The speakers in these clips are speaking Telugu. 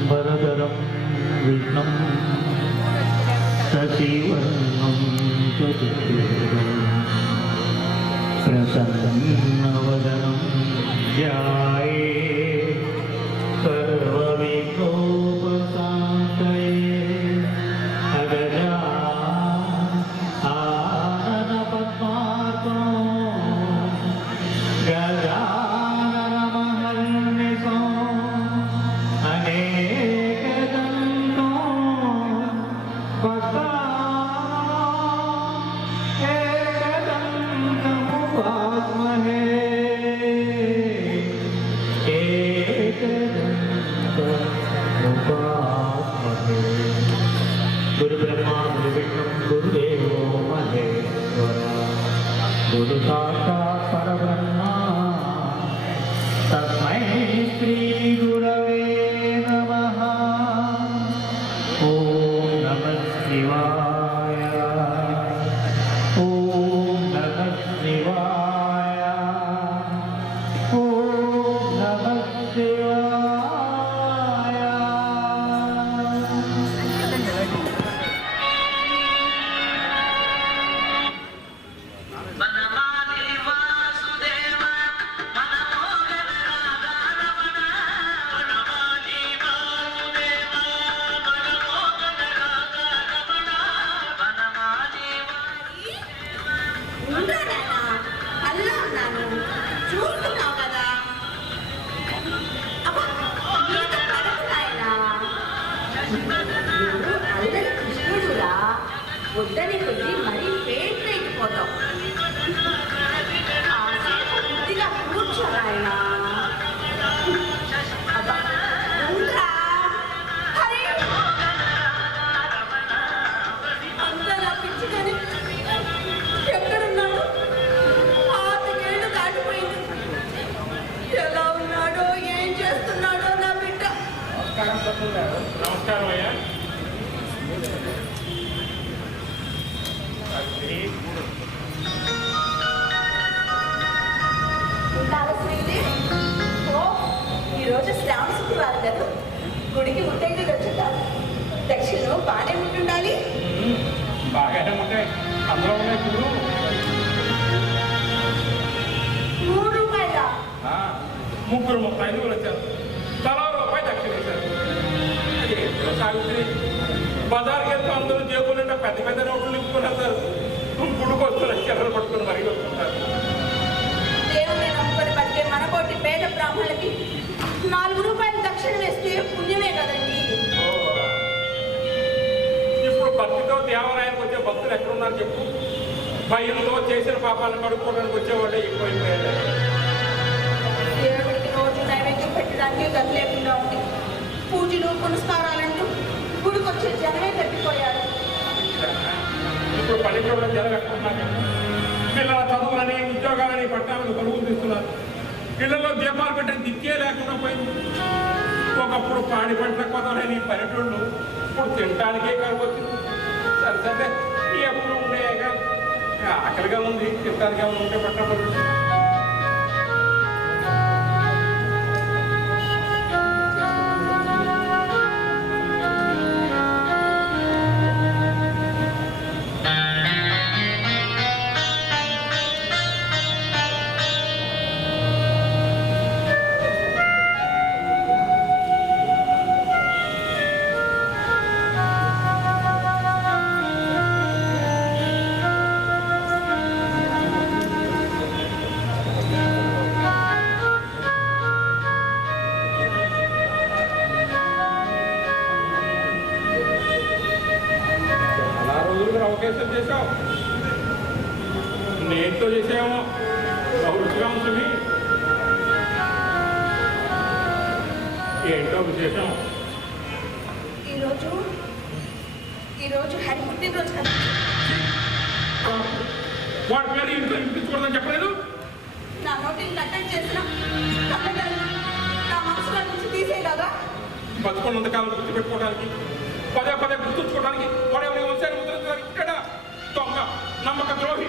शुक्लाम्बरधरं विष्णुं शशिवर्णं चतुर्भुजं प्रसन्नवदनं ध्यायेत् सर्वविघ्नोपशान्तये अगजा आननपद्मार्कं गजाननमहर्निशं अनेकदन्तं एकदन्तमुपास्महे गुरुब्रह्मा गुरुविष्णु गुरुदेवो महेश्वरा गुरु साक्षात् परब्रह्म तस्मै श्री गुरवे नमः। ओम नमः शिवाय ओम नमः शिवाय ओम नमः शिवाय। వద్దని కొద్ది మరీ పేట్రైపోతాం. కొద్దిగా కూర్చోరాయన. అంతా నా పిచ్చి కానీ ఎక్కడున్నాడు? 5 ఏళ్ళు దాటిపోయింది. ఎలా ఉన్నాడో ఏం చేస్తున్నాడో నా బిడ్డ. నమస్కారం అయ్యా. ఈరోజు శ్రావణ శుక్రవారం కదా, గుడికి ముట్టైతే వచ్చుంటారు. దక్షిణలు బాగానే ఉంటుండాలి. బాగానే ఉంటాయి. అందులో ఉన్నాయి చూడు. 3 రూపాయలా? 35 వచ్చారు. తలా రూపాయి దక్షిణ ఇచ్చారు. సాగుతుంది. బజార్కి వెళ్తే అందరూ జేబులు పెద్ద పెద్ద నోట్లు నింపుకుని సార్ గుడికి వస్తున్నారు. చిల్లర పట్టుకుని మరీ వస్తుంటారు. దేవుని నమ్ముకొని బతికే మనకోటి పేద బ్రాహ్మణులకి 4 రూపాయలు దక్షిణ వేస్తే పుణ్యమే కదండి. ఇప్పుడు భక్తితో దేవాలయానికి వచ్చే భక్తులు ఎక్కడున్నారు చెప్పు? భయంతో చేసిన పాపాలను కడుక్కోవడానికి వచ్చేవాళ్ళే ఎక్కువైపోయారు. దేవుడికి రోజు నైవేద్యం పెట్టడానికి గది లేకుండా ఉంది. పూజలు పునస్కారాలంటూ గుడికి వచ్చే జనమే తప్పిపోయారు. ఇప్పుడు పల్లెటూళ్ళలో జనం ఎక్కడున్నారు? పిల్లల చదువులని ఉద్యోగాలని పట్టణాలకు పరుగులు తీస్తున్నారు. ఇళ్లలో దీపాలు పెట్టే దిక్కే లేకుండా పోయింది. ఒకప్పుడు పాడి పంటల కొదవలేని పల్లెటూళ్ళు ఇప్పుడు తినడానికే కరువచ్చింది. సరే ఎప్పుడు ఉండేగా ఆకలిగా ఉంది, తినడానికి ఏమైనా ఉంటే పట్టణం. అవకాశం చేసావు, నేనుతో చేసాము. రుచిగా ఉంటుంది. ఏంటో విశేషం? ఈరోజు హరి పుట్టినరోజు కదా. వాడి పేరు ఇంట్లో ఇంపించకూడదని చెప్పలేదు. నా నోటిని కట్టడి చేసిన నా మనసులో నుంచి తీసేయలాగా. బతుకున్నంతకాలం గుర్తుపెట్టుకోవడానికి, పదే పదే గుర్తుంచుకోవడానికి వాడు ఎవరి వంశాన్ని ముద్రించడానికి ఇక్కడ దొంగ, నమ్మక ద్రోహి.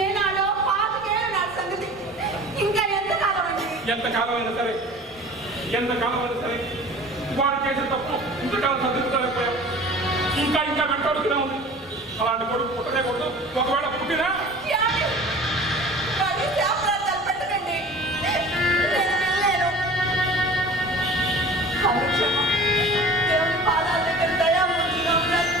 ఏనాడో 5 ఏళ్ళ సంగతి ఇంకా ఎంతకాలం అండి? ఎంతకాలం అయినా సరే ఎంతకాలం అయినా సరే వాడు చేసే తప్పు ఇంతకాలం సర్దించలేకపోయాం. ఇంకా వెంటాడుతూనే ఉంది. అలాంటి కొడుకు పుట్టనే కొడుకు ఒకవేళ పుట్టినా పెట్టకండి. నేను వెళ్ళలేను. అనుక్షణం దేవుని పాదాల దగ్గర దయామూర్తిగా ఉండాలి.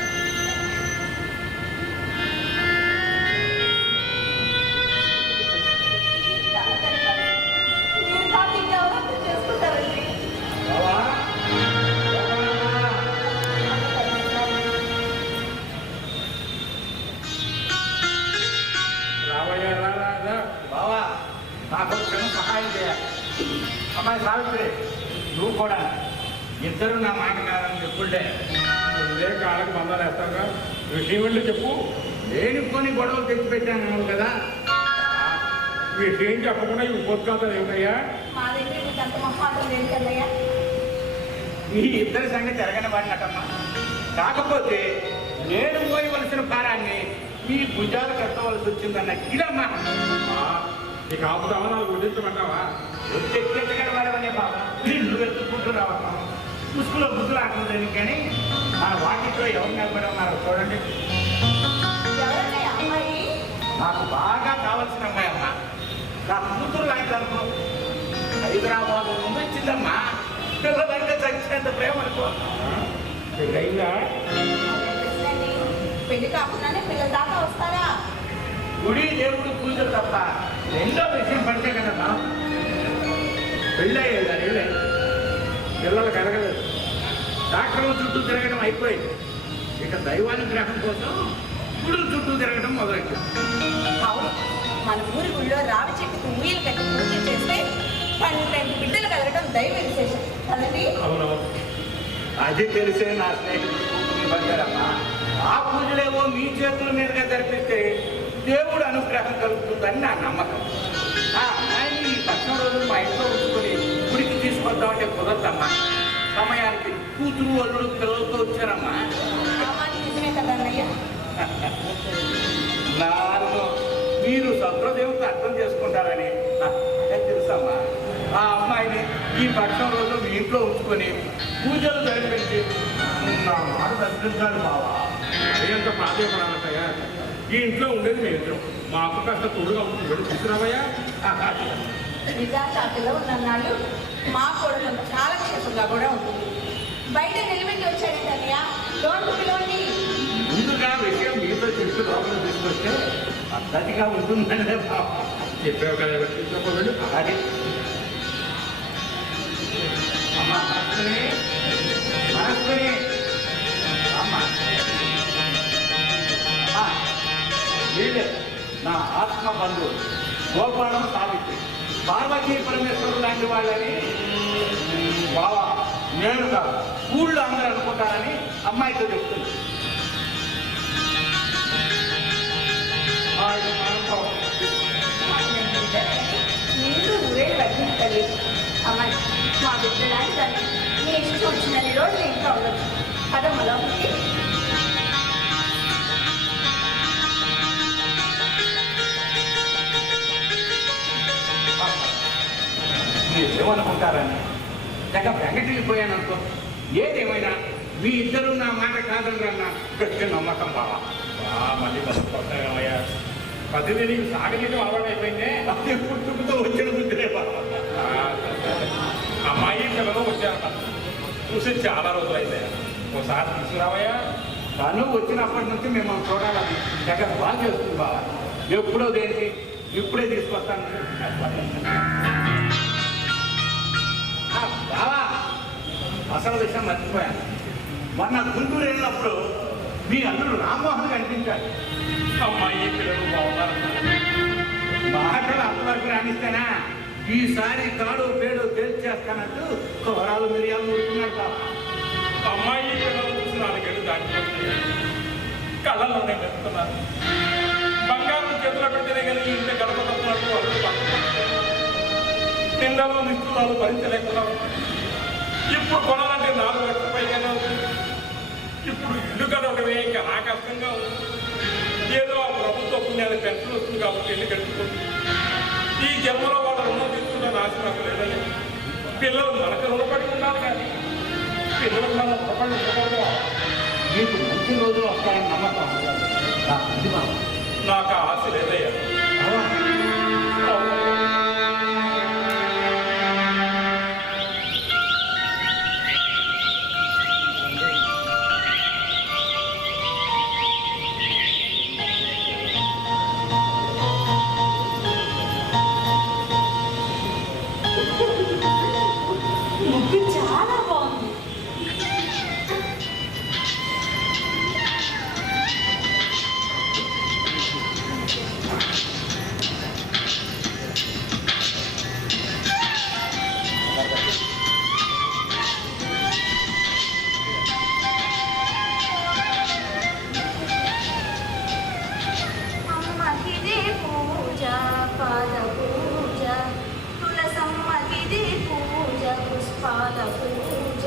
మీరు కాదు ఇంకెవరో చేసుకుంటారండి. రావయ్యా రా బావా నాకు చిన్న సహాయం చేయాలి. అమ్మాయి సావిత్రి నువ్వు కూడా ఇద్దరు నా మాట కాదని చెప్పుంటే ముందే కాళ్ళకు బంధాలు వేస్తాగా. విషయం ఏంటో చెప్పు. లేనిపోని గొడవలు తెచ్చిపెట్టాను కదా. విషయం చెప్పకుండా ఇవి పొద్దుకాతాలు ఏమిటయ్యా? మా దగ్గర మీకు అంత మహాత్మ లేదు కదయ్యా. ఈ ఇద్దరి సంగతి ఎరగని వాడినటమ్మా. కాకపోతే నేను పోయవలసిన భారాన్ని ఈ భుజాలు కట్టవలసి వచ్చిందన్న కిడమ్మా. నీకు ఆపుతావా? నాకు వడ్డించమంటావా? వచ్చెక్కడికడ వాడవనే బాబా నిన్ను వెతుక్కుంటూ రావటం ముసుగులో ముద్దులు ఆడుతుంది. కానీ మన వాటితో ఎవరు నిలబడి ఉన్నారో చూడండి. ఎవరన్నయ్య అమ్మాయి? నాకు బాగా కావాల్సిన అమ్మాయి అమ్మా. నా కూతురు లాంటి అనుకో. హైదరాబాద్ నుండి వచ్చిందమ్మా. పిల్లలంటే చచ్చినంత ప్రేమ అనుకో. పెళ్ళయిందా? పెళ్లి కాకుండానే పిల్లల దాకా వస్తారా? గుడి దేవుడు పూజలు తప్ప రెండో విషయం పడితే కదా పెళ్ళయ్యేదా? పిల్లలకు ఎరగలేదు. డాక్టర్ల చుట్టూ తిరగడం అయిపోయింది. ఇక దైవానుగ్రహం కోసం గుడుల చుట్టూ తిరగడం మొదలెట్టింది. అవును, మన ఊరి గుళ్ళో రావి చెట్టుకు ఊయలు కట్టి పూజ చేస్తే 12 బిడ్డలు కలగడం దైవ విశేషం కదండి. అవునవును. అది తెలిసే నా స్నేహితుడు కూతుర్ని పడ్డారమ్మా. ఆ పూజలేవో మీ చేతుల మీదుగా జరిపిస్తే దేవుడు అనుగ్రహం కలుగుతుందని నా నమ్మకం. ఆ అమ్మాయిని ఈ 10 రోజులు మా ఇంట్లో ఉంచుకొని గుడికి తీసుకొద్దామంటే కుదరదమ్మా. సమయానికి కూతురు అల్లుడు పిల్లలతో వచ్చారమ్మా. నిజమే కదన్నయ్య. నాకు మీరు సత్రదేవత అర్థం చేసుకుంటారని నాకే తెలుసమ్మా. ఆ అమ్మాయిని ఈ 10 రోజులు మీ ఇంట్లో ఉంచుకొని పూజలు జరిపించి నా మాట దర్శించాలి బావా. ఎంత ప్రాధాన్యపడాలంటయ్యా? ఈ ఇంట్లో ఉండేది మేము ఇద్దరం. మాకు కాస్త తోడుగా ఉంటుంది. వెళ్ళి తీసుకురావయ్యా. నిజానికి ఆ పిల్ల ఉన్నన్నాళ్ళు మా కొడుకు కాలక్షేపంగా కూడా ఉంటుంది. బయట నిలబెట్టి వచ్చాడంటయ్యా. లోన్కు పిలవండి. ముందుగా విషయం మీతో చెప్పి లోపల తీసుకొస్తే పద్ధతిగా ఉంటుందంటే బావా. చెప్పావు కదా, వెళ్ళి అది అమ్మా మనస్సుని అమ్మ వీళ్ళే నా ఆత్మ బంధువులు గోపాలం సావిత్రి పార్వతీ పరమేశ్వరుడు లాంటి వాళ్ళని బావా నేను కాదు ఊళ్ళో అందరూ అనుకుంటారని అమ్మాయితో చెప్తుంది. నిండు నూరేళ్ళు పట్టింది తల్లి. అమ్మాయి మా బిడ్డ లాంటి తల్లి. నీ ఇష్టం వచ్చినన్ని రోజులు ఇంట్లో ఉండొచ్చు. కదమ్మలో ఉంది. మీరేమనుకుంటారని తెగ వెంకటిల్లిపోయాను అనుకో. ఏదేమైనా మీ ఇద్దరు నా మాట కాదన్నా గట్టి నమ్మకం బావా. మళ్ళీ కొత్తగా 10 నీకు సాగనీటి అలవాటు అయిపోయిందే. అది పుట్టుకుతో వచ్చిన బుద్ధిరే బావా. అమ్మాయి పిల్లలు వచ్చారట. చూసి చాలా రోజులు అయితే ఒకసారి తీసుకురావయ్యా. తను వచ్చినప్పటి నుంచి మిమ్మల్ని చూడాలని దగ్గర బాగా చేస్తుంది బావా. ఎప్పుడో దేనికి ఇప్పుడే తీసుకొస్తాను బావా. అసలు విషయం మర్చిపోయాను. మొన్న గుంటూరు వెళ్ళినప్పుడు మీ అల్లుడు రామ్మోహన్ కనిపించాడు. అమ్మాయి పిల్లలు బాగున్నారట. మాటలు అంతవరకు రాణిస్తేనా ఈసారి తాడు పేడు తేల్చేస్తానంటూ కూరలు మిరియాలు నూరుకున్నాడు బాబా. అమ్మాయి పిల్లలు చూసి 4 ఏళ్ళు దాటిపోతుంది. కళ్ళల్లోనే పెడుతున్నారు. బంగారం చేతులు పెట్టినే కానీ ఇంటి గడప తప్పునట్టు వాళ్ళు నిందలు నిష్ఠురాలు భరించలేకుండా ఇప్పుడు కొనాలంటే 4 లక్షల పైగానే అవుతుంది. ఇప్పుడు ఇల్లు కదవడమే ఇంకా నా కష్టంగా ఉంది. ఏదో ఆ ప్రభుత్వ పుణ్యాన్ని పెన్షన్ వస్తుంది కాబట్టి ఇల్లు కట్టుకుంటుంది. ఈ జన్మలో వాళ్ళ రుణం తీసుకుంటే ఆశ నాకు లేదని పిల్లలు మనకు రుణపడి ఉండాలి కానీ పిల్లలకు మనం రుణపడి ఉండకూడదు. మీకు మంచి రోజులు వస్తాయని నమ్మకం నాకు ఉంది బావ. నాకు ఆ ఆశ లేదయ్యా. ముగ్గు చాలా బాగుంది. అమ్మకిదే పూజ పాద పూజ తులసమ్మకిదే పూజ పుష్పాల పూజ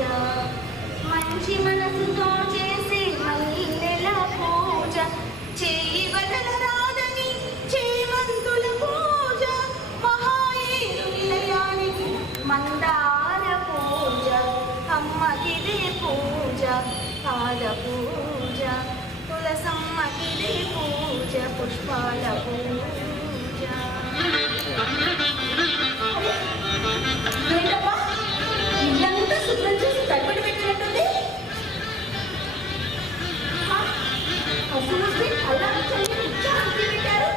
మంచి మనసుతో చేసే మల్లెల పూజ చేయి వదలరాదని చేమంతుల పూజ మహాయేరు నిలయానికి మందార పూజ అమ్మకిదే పూజ పాద పూజ తులసమ్మకిదే పూజ పుష్పాల పూజ. ఏంటబ్బా ఇల్లంతా శుభ్రం చేసి తడిపడి పెట్టినట్టుంది. అసలు అలా పెట్టారు.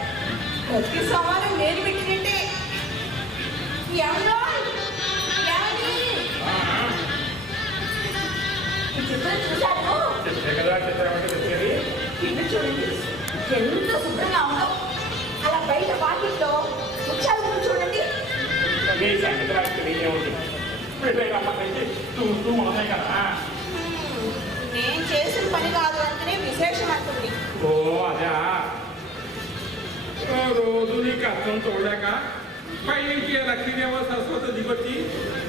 ప్రతి సోమవారం నేను పెట్టినట్టే. ఎవరో ఏమండి? ఈ చిత్రం చూశాను. చెప్పే కదా చిత్రం అంటే తెచ్చేది. ఇల్లు చూడండి ఎంత శుభ్రంగా ఉందో. అలా బయట వాకిట్లో ముత్యాలు చూడండి. నీ సంగతి నాకు తెలియజేయండి. పెళ్ళైన అమ్మకి చూస్తూ ఉన్నాయి కదా. నేను చేసిన పని కాదు అంటేనే విశేషం అంటుంది. ఓ అదా రోజు నీ కష్టం చూడలేక పైకి లక్ష్మీదేవ సరస్వతి దిగొచ్చి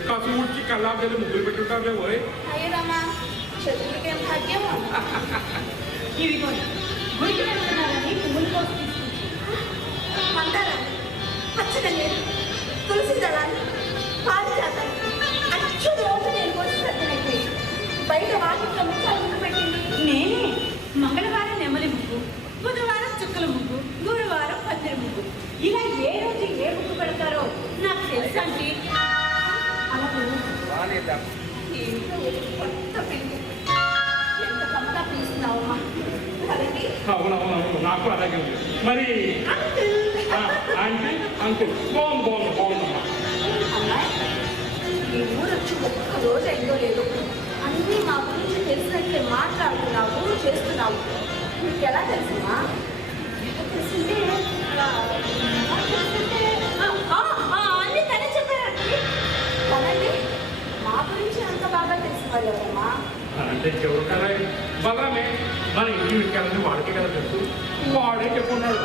కసు ఊడ్చి కల్లాపేది ముగ్గులు పెట్టుంటారులే పోయి. అయ్యరమ్మా చతుర్కేం భాగ్యము. ఇదిగోండి గుడికి వెళ్తున్నారని పువ్వులు కోసి తీసుకొచ్చి మందారం పచ్చగన్నేరు తులసి దళాలు పారిజాతాలు అచ్చు రోజు నేను కోసి సర్దినట్టు బయట వాకిట్లో ముచ్చాలు ముందు పెట్టింది. నేనే మంగళవారం నెమలి ముగ్గు, బుధవారం చుక్కల ముగ్గు, గురువారం పందిరి ముగ్గు. ఇలా ఏ రోజు ఏ ముగ్గు పెడతారో నాకు తెలుసా అంటే ఇంట్లో కొత్త పెళ్లి ఎంత కమ్మగా పిలుస్తున్నావమ్మా. కదండి అవునవునవును నాకు అలాగే ఉంది. మరి ఆంటీ అంకుల్ బాగుందమ్మా. అమ్మాయి ఈ ఊరు వచ్చి ఒక్క రోజు అయిందో లేదు అన్నీ మా గురించి తెలిసినట్లే మాట్లాడుతున్నావు చేస్తున్నావు. నీకు ఎలా తెలుసమ్మా? తెలిసిందే అన్ని తనే చెప్పారండి. కదండి మా గురించి అంత బాగా తెలిసిన వాళ్ళు ఎవరమ్మా? అంటే ఎవరు కదా బలమే మన ఇంటి విషయాలని వాడికి కదా తెలుసు. వాడే చెప్పుకున్నాడు.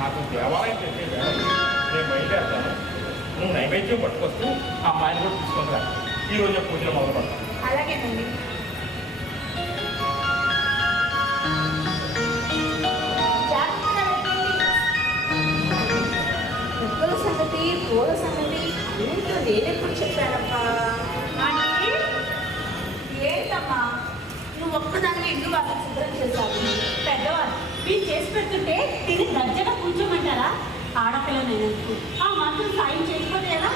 నాకు దేవాలయం చెప్పే వేళ నేను బయలుదేరుతాను. నువ్వు నైవేద్యం పట్టుకొస్తూ ఆ అమ్మాయిని కూడా తీసుకొని రా. ఈరోజు పూజలు మొదలు పడతాను. అలాగేనండి. జాగ్రత్తగా వెళ్ళండి. ముక్కల సంగతి పూల సంగతి ఏంటో నేనెప్పుడు చెప్పానమ్మా. ఆంటీ, ఏంటమ్మా నువ్వు ఒక్కదాన్ని ఇల్లు వాళ్ళు శుభ్రం చేశావు. పెద్దవారు మీరు చేసి పెడుతుంటే తిని దర్జగా కూర్చోమంటారా? ఆడపిల్ల నేనందుకు ఆ మాత్రం సాయం చేయకపోతే ఎలా?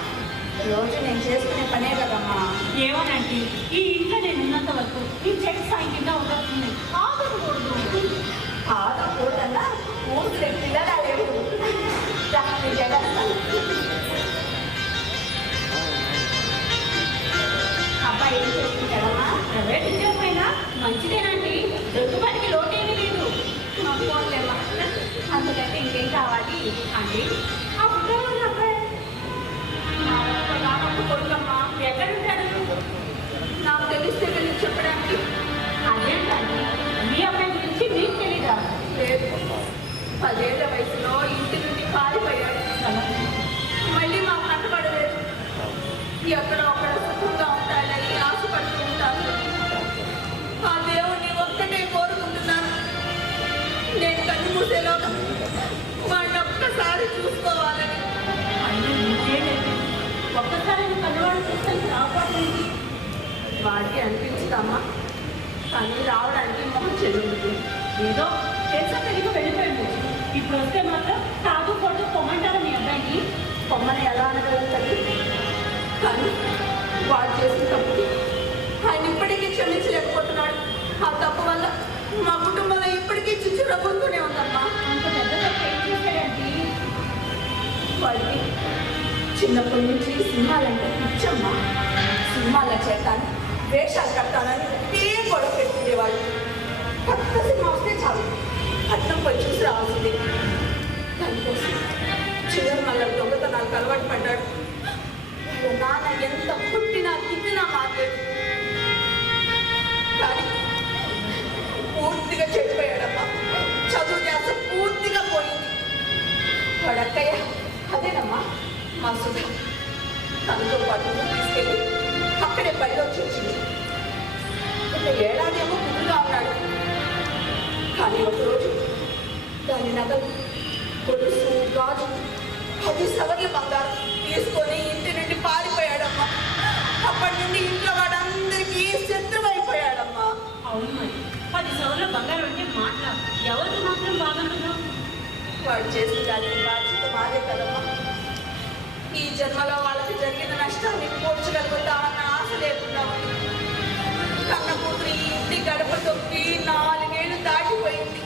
రోజు నేను చేసుకునే పనే కదమ్మా. ఏమోనండి ఈ ఇంట్లో నేను ఉన్నంత వరకు ఈ చెట్టు సాయం కింద ఉండొస్తుంది. ఆగకూడదు. ఆగకూడదన్నా ఊరు పిల్లలు లేవు. అబ్బాయి ఏం చేసుకుంటాడమ్మా? ప్రైవేట్ ఉద్యోగమైనా మంచిదేనండి. దొడ్డుబాటికి లోటేమీ లేదు. నాకు ఫోన్లేమ్మా. అందుకంటే ఇంకేం కావాలి? అండి ఆ ఉద్యోగం అబ్బాయి నా ఒక్క కొడుకమ్మా. ఎక్కడుంటాడు? నాకు తెలిస్తే వెళ్ళి చెప్పడానికి అదేంటండి మీ అబ్బాయి గురించి మీకు తెలీదా? లేదు. 10 ఏళ్ల వయసులో ఇంటి నుండి పారిపోయాడు. మళ్ళీ మాకు కట్టబడలేదు. ఎక్కడ ఒకడ సుఖంగా ఉంటాడని ఆశపడుతూ ఉంటాను. ఆ దేవుణ్ణి ఒక్కటే కోరుకుంటున్నాను. నేను కన్ను మూసేలోగా వాడిని ఒక్కసారి చూసుకోవాలని. అయినా ఇంకేం లేదు. ఒక్కసారి అనిపించుదామా కానీ రావడానికి మొహం చెల్లుంది. ఏదో తెలుసా తెలియక వెళ్ళిపోయాడు. ఇప్పుడు వస్తే మాత్రం తాగు పొట్టు పొమ్మంటారా మీ అబ్బాయిని? పొమ్మని ఎలా అనగలుగుతుంది? కానీ వాడు చేసిన తప్పుకి ఆయన ఇప్పటికీ క్షమించలేకపోతున్నాడు. ఆ తప్పు వల్ల మా కుటుంబంలో ఇప్పటికీ చిచ్చు రగులుతూనే ఉందమ్మా. అంత పెద్ద తప్పు ఏం చేశాడండి? వాడికి చిన్నప్పటి నుంచి సినిమాలంటే పిచ్చమ్మా. సినిమాల చేస్తాను, వేషాలు కట్టాలని ఏ గొడవ పెట్టుకునేవాడు. కొత్త సినిమా వస్తే చాలు పట్నం పోయి చూసి రావాల్సింది. దానికోసం చివరి మళ్ళీ దొంగతనాలకు అలవాటు పడ్డాడు. వాళ్ళ నాన్న ఎంత పుట్టినా తిట్టినా మాట్లాడు కానీ పూర్తిగా చెడిపోయాడమ్మా. చదువు చేత పూర్తిగా పోయింది. వాడక్కయ్య అదేనమ్మా మా సుధా. తనతో పాటు తీసుకెళ్ళి అక్కడే పనిలో వచ్చింది. ఒక ఏడాదేమో గురుగా ఉన్నాడు. కానీ ఒకరోజు దాని నగలు, గొలుసు, గాజు 10 సవర్ల బంగారం తీసుకొని ఇంటి నుండి పారిపోయాడమ్మా. అప్పటి నుండి ఇంట్లో వాడందరికీ శత్రువైపోయాడమ్మా. అవును మరి 10 సవర్ల బంగారం అంటే మాట్లా ఎవరికి మాత్రం బాగుంటుందో? వాడు చేసిన దానికి బాధ్యత మాదే కదమ్మా. ఈ జన్మలో వాళ్ళకి జరిగిన నష్టాన్ని పోడ్చగలుగుతామన్న ఆశ లేకుండా ఉంది. కన్న కూతురు ఈ ఇంటి గడప తొక్కి 4 ఏళ్ళు దాటిపోయింది.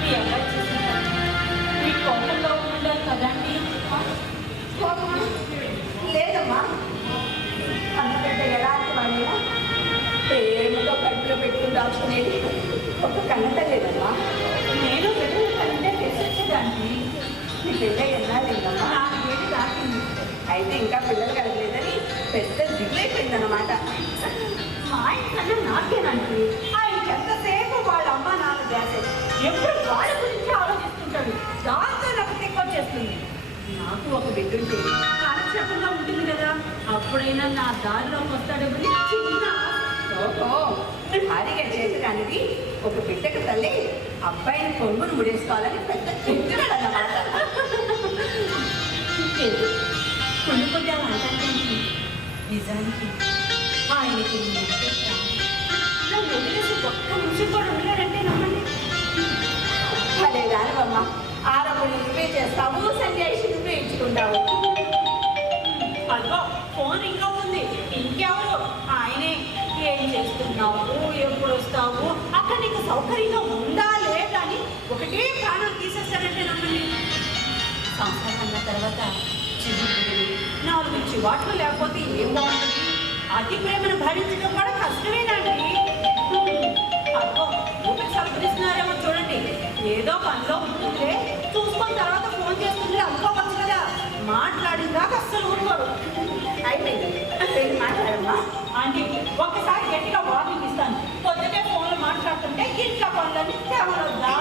మీ అబ్బాయి చేసిన పని మీ కోపంలో ఉండాలి కదండి? కోపమా? లేదమ్మా. అందుకంటే ఎలాంటి వాళ్ళైనా ప్రేమతో కడుపులో పెట్టుకుని దాచుకునేది ఒక కన్నత లేదమ్మా. నేను బిడ్డలు కంటే తెలిసి వచ్చేదాన్ని. నీ పెళ్ళ ఎన్నాళ్ళేదమ్మా? 4 ఏళ్ళు దాటింది. అయితే ఇంకా పిల్లలు కలగలేదని పెద్ద దిగులైపోయిందన్నమాట. మా ఆయన కన్నా నాకేనండి. ఆయనకి ఎంతసేపు వాళ్ళ అమ్మ నాన్న ధ్యాస. ఎప్పుడు వాళ్ళ గురించి ఆలోచిస్తుంటాడు. దాంతో నాకు తెక్కొచ్చేస్తుంది. నాకు ఒక బిడ్డ ఉంటే కాలక్షేపంగా ఉంటుంది కదా. అప్పుడైనా నా దారిలోకి వస్తాడని చిన్న ఆశ. ఓహో, భారీగా చేతి కానిది ఒక బిడ్డకు తల్లి అబ్బాయిని పొంగును ముడేసుకోవాలని పెద్ద చెప్తున్నాడన్నమాట. కొన్ని కొద్ది అంటానికి నిజానికి ఆయనకి నన్ను వదిలేసి ఒక్క నిమిషం కూడా ఉండలేడంటే నమ్మండి. అదే దానివమ్మ ఆరములు నువ్వే చేస్తావు, సంజయ్ నువ్వే ఇచ్చుకుంటావు. అదిగో ఫోన్ ఇంకా ఉంది. ఇంకెవరు? ఆయనే. ఏం చేస్తున్నావు, ఎప్పుడు వస్తావు, అక్కడ నీకు సౌకర్యంగా ఉందా లేదా అని ఒకటే ప్రాణం తీసేస్తానంటే నమ్మండి. సంసారం అన్న తర్వాత చిరుకులు 4 చివాట్లు లేకపోతే ఏం బాగుంటుంది? అతి ప్రేమను భరించడం కూడా కష్టమేనండి. అదిగో ఊపిరి సరిపిస్తున్నారేమో చూడండి. ఏదో పనిలో ఉంటుందే చూసుకొని తర్వాత ఫోన్ చేస్తుంది అనుకోవచ్చు కదా. మాట్లాడిందాక అస్సలు ఊరుకోరు. అయిపోయింది మాట్లాడమ్మా. అంటే ఒక్కసారి గట్టిగా వార్నింగ్ ఇస్తాను. పొద్దుటే ఫోన్లో మాట్లాడుతుంటే ఇంట్లో పనులన్నీ తేవలొద్దా?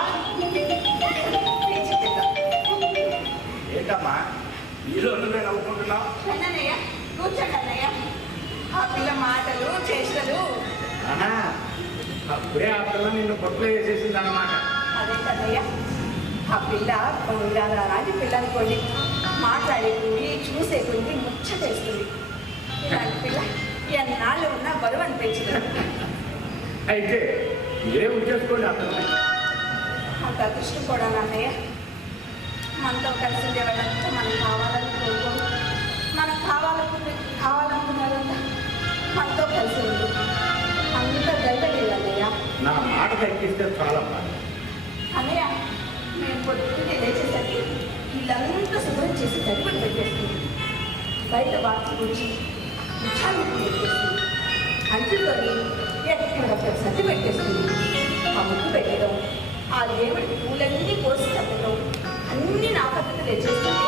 ఏంటమ్మా నీలో నువ్వే నవ్వుకుంటున్నావు? అన్నయ్య కూర్చోండి అన్నయ్య. ఆ పిల్ల మాటలు చేష్టలు. అప్పుడే ఆ పిల్ల నిన్ను పొట్లో వేసేసింది అన్నమాట. అదే కన్నయ్య, ఆ పిల్ల లాంటి పిల్లని కొన్ని మాట్లాడేకుంది, చూసేకుంది, ముచ్చటేస్తుంది. ఇలాంటి పిల్ల ఎన్నాళ్ళు ఉన్నా బరువు అనిపించదు. అయితే మీరే ఉంచేసుకోండి ఆ పిల్ల. అంత అదృష్టం కూడా అన్నయ్య. మనతో కలిసి ఉండే వాళ్ళంతా మనం కావాలని కోరుకోరు. మనం కావాలనుకున్నారంతా మనతో కలిసి ఉంది. అంత దయలేదు అన్నయ్య. నా మాట తగ్గిస్తే చాలమ్మా. అన్నయ్య మేము పొద్దున్నే లేచేసరికి వీళ్ళంతా శుభ్రం చేసి తడిపడి పెట్టేస్తుంది. బయట బాక్స్ గురించి ముచ్చాలు పెట్టేస్తుంది. అంచుకొని ఎక్కడ సర్ది పెట్టేస్తుంది. ఆ ముక్కు పెట్టడం, ఆ దేవుడికి పూలన్నీ కోసి చెప్పడం అన్నీ నా పద్ధతి తెచ్చేస్తుంది.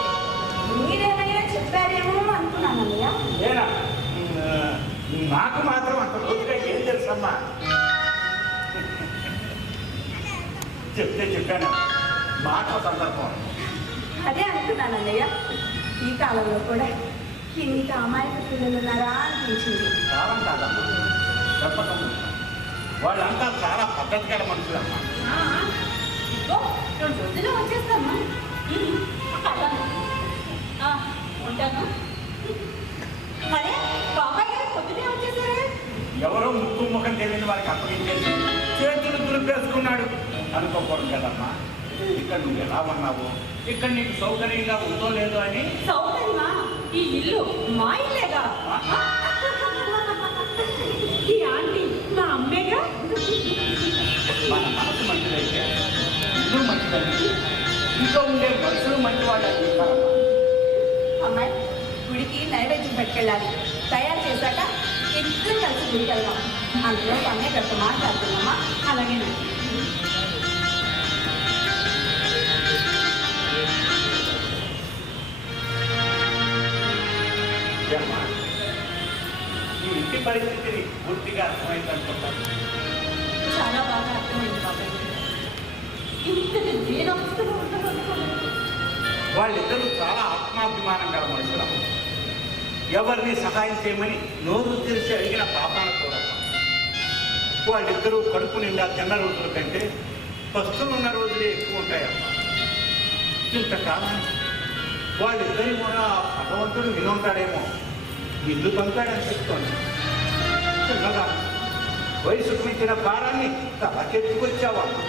మీరేమైనా చెప్పారేమో అనుకున్నాను అన్నయ్య. ఏనా నాకు మాత్రం అంత రోజుగా ఏం తెలుసమ్మా? చెప్తే చెప్పాను మాట సందర్భం. అదే అనుకున్నాను అన్నయ్య. ఈ కాలంలో కూడా ఇంత అమాయక పిల్లలు ఉన్నారా అనిపించింది. కాలం కాదమ్మా, చెప్పకం. వాళ్ళంతా చాలా పద్ధతి గల మనుషులమ్మా. ఇదిగో 2 రోజుల్లో వచ్చేస్తాను. ఉంటాను. అరే బాబాయ్ గారు పొద్దునే వచ్చేసారే. అనుకున్నాడు అనుకోకూడదు కదమ్మా. ఇక్కడ నువ్వు ఎలా ఉన్నావు, ఇక్కడ నీకు సౌకర్యంగా ఉందో లేదో అని. సౌకర్యమా? ఈ ఇల్లు మా ఇల్లేగా. ఈ ఆంటీ మా అమ్మేగా. మన మనసు మంచిదైతే ఇల్లు మంచిదని, ఇంట్లో ఉండే మనుషులు మంచి వాళ్ళు అంటారమ్మా. అమ్మాయి, గుడికి నైవేద్యం పెట్టుకెళ్ళాలి. తయారు చేశాక ఇద్దరు కలిసి గుడికి వెళ్దాం. అందులో అన్నయ్య గట్ట మాట్లాడుతున్నామా? అలాగే ఈ ఇంటి పరిస్థితిని పూర్తిగా అర్థమైంది అనుకుంటాను. చాలా బాగా అర్థమైంది బాబాయ్. ఇంతటి దీనవస్థలో ఉండగలుగుతాను. వాళ్ళిద్దరూ చాలా ఆత్మాభిమానం గల మనుషులు. ఎవరిని సహాయం చేయమని నోరు తెరిచి అడిగిన పాపాన కూడా. వాళ్ళిద్దరూ కడుపు నిండా తిన్న రోజుల కంటే పస్తులు ఉన్న రోజులే ఎక్కువ ఉంటాయమ్మా. ఇంతకాలం వాళ్ళిద్దరి కూడా భగవంతుడు వినుంటాడేమో, ఇల్లు పంపాడని చెప్తోంది. చిన్నగా వయసుకు మించిన భారాన్ని తలకెత్తుకొచ్చావమ్మా.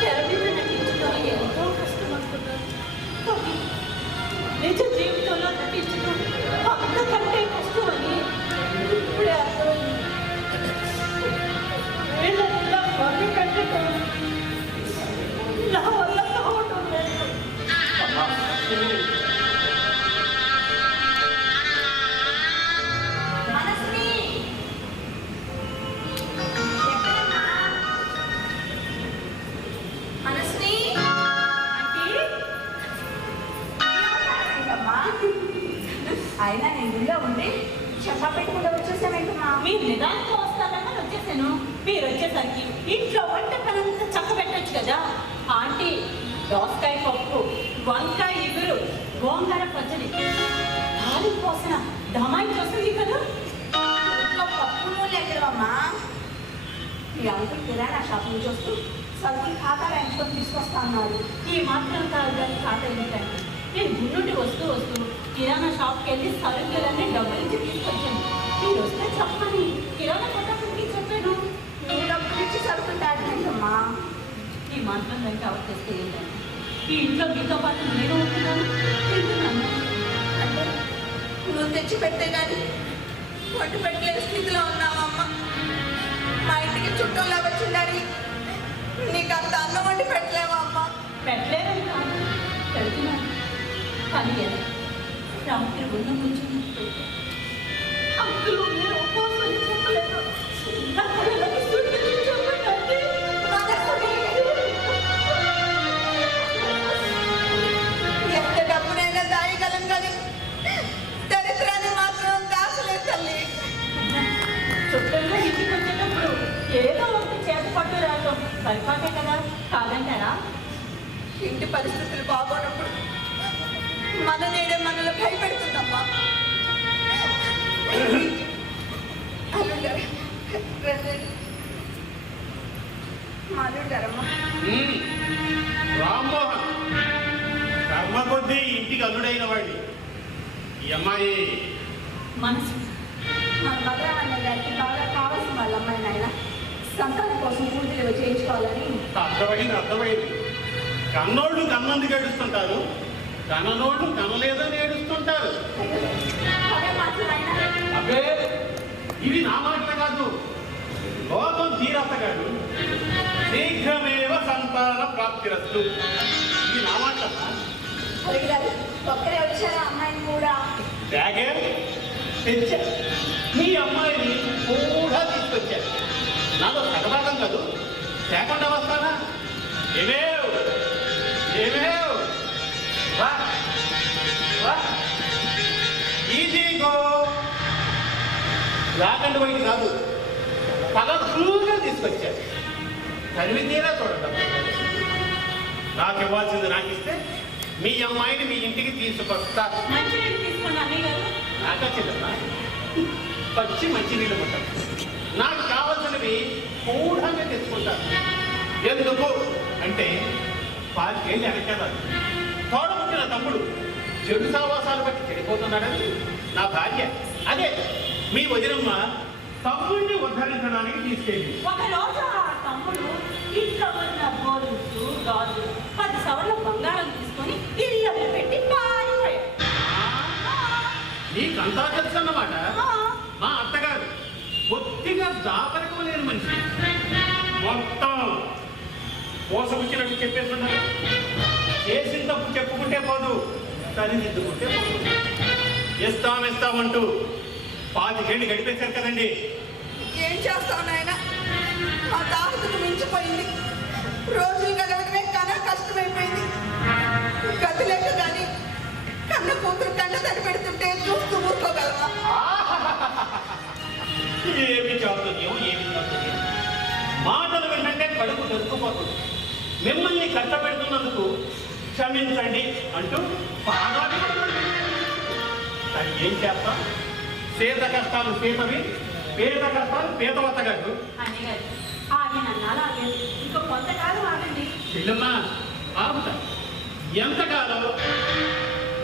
తెర మీద నటించడం ఎంతో కష్టమవుతున్నారు. కానీ నిజ జీవితంలో నటించడం అంతకంటే కష్టమని ఇప్పుడే అర్థమైంది. వీళ్ళంతా మమ్మీ పెట్టడం నా వల్ల కావటం లేదు. మనస్ని ఎక్కడమ్మా? మనస్ని ఏంటమ్మా? అయినా నేను గుళ్ళో ఉండి చెప్పా పెట్టుకుంటూ వచ్చేసామేంటమ్మా? మీరు నిదానంగా వస్తారని వచ్చేసాను. మీరు వచ్చేసరికి ఇంట్లో వంట పనంతా చక్క పెట్టచ్చు కదా. ఆంటీ దోసకాయ పప్పు, వంకాయ ఇగురు, గోంగూర పచ్చడి, పాలు పోసిన దమాయి వస్తుంది కదా. ఇంట్లో పప్పు నూనె ఎక్కడమ్మా? ఈ అంకుల్ కిరాణా షాప్ నుంచి వస్తూ సరుకులు ఖాతా ఎంచుకొని తీసుకొస్తా అన్నారు. ఈ మాత్రం కాదు కానీ ఖాతా ఏంటంటే నేను గుండుండి వస్తూ కిరాణా షాప్కి వెళ్ళి సరుకులన్నీ డబ్బులు ఇచ్చి తీసుకొచ్చాను. మీరు వస్తే చెప్పని కిరాణా కొట్టడానికి చెప్పాను. నువ్వు డబ్బులు ఇచ్చి సరుకులు తాగినమ్మా. ఈ మాత్రం దానికి అవర్ చేస్తే ఏంటంటే ఈ ఇంట్లో మీతో పాటు నేను ఉంటున్నాను, తింటున్నాను. అంటే నువ్వు తెచ్చి పెట్టే కానీ వంట పెట్టలేని స్థితిలో ఉన్నావమ్మా. మా ఇంటికి చుట్టూలా వచ్చిందని నీకు అంత అన్నం వండి పెట్టలేవా అమ్మా? పెట్టలేదని కాదు, పెడుతున్నాను. కానీ ఎలా రాత్రి ఉన్న కొంచెం అంకులు మీరు ఉపవాసం చెప్పలేదు. నా కళ్ళకి సుడికి చెప్పండి. ఎంత డబ్బునైనా దాయగలం కానీ దరిద్రాన్ని మాత్రం దాచలేదు తల్లి. చుట్టంలో ఇంటికి వచ్చేటప్పుడు ఏదో ఒకటి చేత పట్టు రావటం సరిపాటే కదా, కాదంటారా? ఇంటి పరిస్థితులు బాగోనప్పుడు మన నీడే మనలో భయపెడుతుందమ్మా. అల్లుంటారు మాలుంటారమ్మా. రామ్మోహన్ కర్మ కొద్దీ ఇంటికి అల్లుడైన వాడి ఈ అమ్మాయి మనసు మన భద్రావన్న గారికి బాగా కావాల్సిన వాళ్ళ అమ్మాయి నాయన సంతానం కోసం పూజలు చేయించుకోవాలని. అర్థమైంది. కన్నోళ్ళు కన్నందుకు ఏడుస్తుంటారు, కననోళ్ళు కనలేదని ఏడుస్తుంటారు. అదే మాత్రం నాయన. అబ్బే ఇవి నా మాటలు కాదు, లోకం తీరతగాడు శీఘ్రమేవ సంతాన ప్రాప్తిరస్తు. ఇది నా మాటలమ్మా. అడిగారు ఒక్కరే వచ్చారా అమ్మాయిని కూడా? బ్యాగే తెచ్చా, మీ అమ్మాయిని కూడా తీసుకొచ్చారు. నాలో సగభాగం కాదు, తేకుండా వస్తానా? ఏమేవ్ వా వా ఈజీగో బ్లాక్ అండ్ వైట్ కాదు, కలర్ఫుల్గా తీసుకొచ్చారు. తనివి తీరా చూడటం. నాకు ఇవ్వాల్సింది నాకు ఇస్తే మీ అమ్మాయిని మీ ఇంటికి తీసుకొస్తా. మంచినీళ్ళు తీసుకోండి అన్నయ్య గారు. నాకా చెల్లమ్మా, పచ్చి మంచినీళ్ళు ఉంటాం. నాకు కావాల్సినవి కూఢంగా తెచ్చుకుంటాను. ఎందుకు అంటే 5 ఏళ్ళు వెనకాల తోడబుట్టిన తమ్ముడు చెడు సావాసాలు బట్టి చెడిపోతున్నాడని నా భార్య, అదే మీ వదినమ్మ తమ్ముడిని ఉద్ధరించడానికి తీసుకెళ్ళి ఒక రోజు ఆ అప్పుడు ఇంట్లో ఉన్న గోరుసు గాజు 10 సవర్ల బంగారం తీసుకొని ఇల్లు పెట్టి పారిపోయాడు. నీకంతా తెలుసు అన్నమాట. ఆ, మా అత్తగారు కొద్దిగా దాపరికం లేని మనిషి. మొత్తం మోసముచ్చినట్టు చెప్పేస్తున్నారు. చేసిన తప్పు చెప్పుకుంటే పోదు, సరిదిద్దుకుంటే పోదు. ఇస్తామంటూ 25 ఏళ్ళు గడిపేశారు కదండి. ఏం చేస్తావు నాయన? మా తాహతకు మించిపోయింది. రోజులు గడవడమే కన్నా కష్టమైపోయింది. గతి లేక కానీ కన్న కూతురు కంట తడి పెడుతుంటే చూస్తూ ఊరుకోగలవా? ఏమి చాతుర్యం, ఏమి చాతుర్యం. మాటలు వింటే కడుపు దొరుకుపోతుంది. మిమ్మల్ని కష్టపెడుతున్నందుకు క్షమించండి అంటూ పాదాలు కానీ ఏం చేస్తాం? సీత కష్టాలు సీతవి, పేద కష్టాలు పేదవత్తగారు. అన్నగారు ఆయన అన్నాలు ఆగండి, ఇంకో కొంతకాలం ఆగండి. చెల్లెమ్మా ఆగుతా. ఎంతకాలం?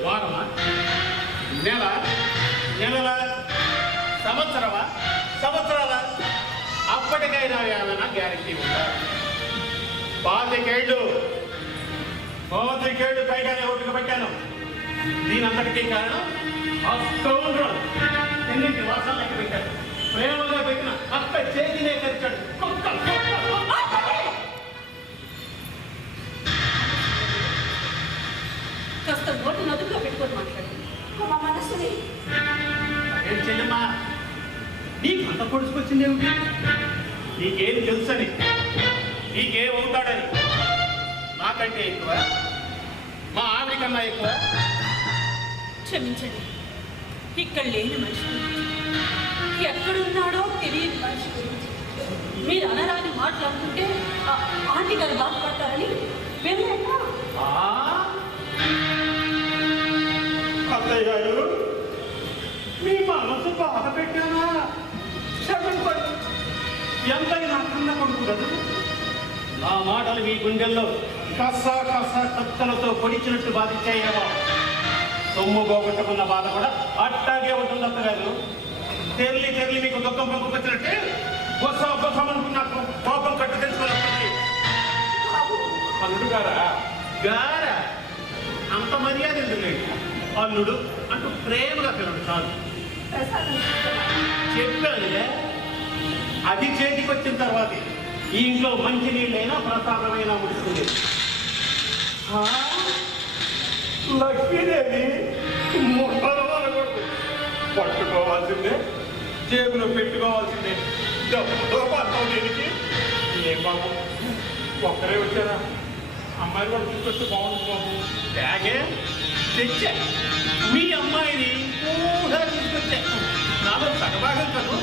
వారమా, నెలల, సంవత్సరాల? అప్పటికైనా ఏమైనా గ్యారెంటీ ఉందా? 25 ఏళ్ళు పైగానే ఓపిక పెట్టాను. దీనంతటికీ కారణం ఆ స్కౌండ్రల్. ఎన్నింటి వాసాలు లెక్క పెట్టాడు. ప్రేమగా పెట్టిన అక్క చేతినే తెరిచాడు. కాస్త నోటి నదుపులో పెట్టుకొని మాట్లాడండి. మా మనసుని ఏం చెల్లెమ్మా, నీకు అంత పొడుచుకొచ్చిందేమిటి? నీకేం తెలుసని, నీకేమవుతాడని. నాకంటే ఎక్కువ, మా ఆవిడ కన్నా ఎక్కువ. క్షమించండి, ఇక్కడ లేని మనిషి గురించి, ఎక్కడున్నాడో తెలియని మనిషి గురించి మీరు అనరాని మాట్లాడుతుంటే ఆంటీ గారు బాధపడతారని వెళ్ళాక అత్తయ్య గారు, మీ మనసు బాధ పెట్టానా? క్షమించండి. ఎంతైనా కన్న కొడుకు కదా. నా మాటలు మీ గుండెల్లో కసా కత్తలతో పొడిచినట్టు బాధించాయేమో. సొమ్ము పోగొట్టుకున్న బాధ కూడా అట్టాగే ఉంటుంది అత్తగారు. తెల్లి మీకు దుఃఖం పంపుకొచ్చినట్టే అనుకున్న కోపం కట్టు తెలుసుకోవాలి. అల్లుడు గారా అంత మర్యాద ఎందుకు? అల్లుడు అంటూ ప్రేమగా పిల్లడు చాలు. చెప్పానులే, అది చేతికి వచ్చిన తర్వాత ఈ ఇంట్లో మంచి నీళ్ళైనా ప్రసాదమైనా ముడుస్తుంది. లక్ష్మీదేవి పట్టుకోవాల్సిందే, జేబులో పెట్టుకోవాల్సిందే. డబ్బుతో పడతావు దేనికి? ఏం బాబు, ఒక్కరే వచ్చారా? అమ్మాయిలు కూడా తీసుకొస్తే బాగుంటుంది బాబు. బ్యాగే తెచ్చా, మీ అమ్మాయిని కూడా తీసుకొచ్చా. నాలో సగభాగం కదూ,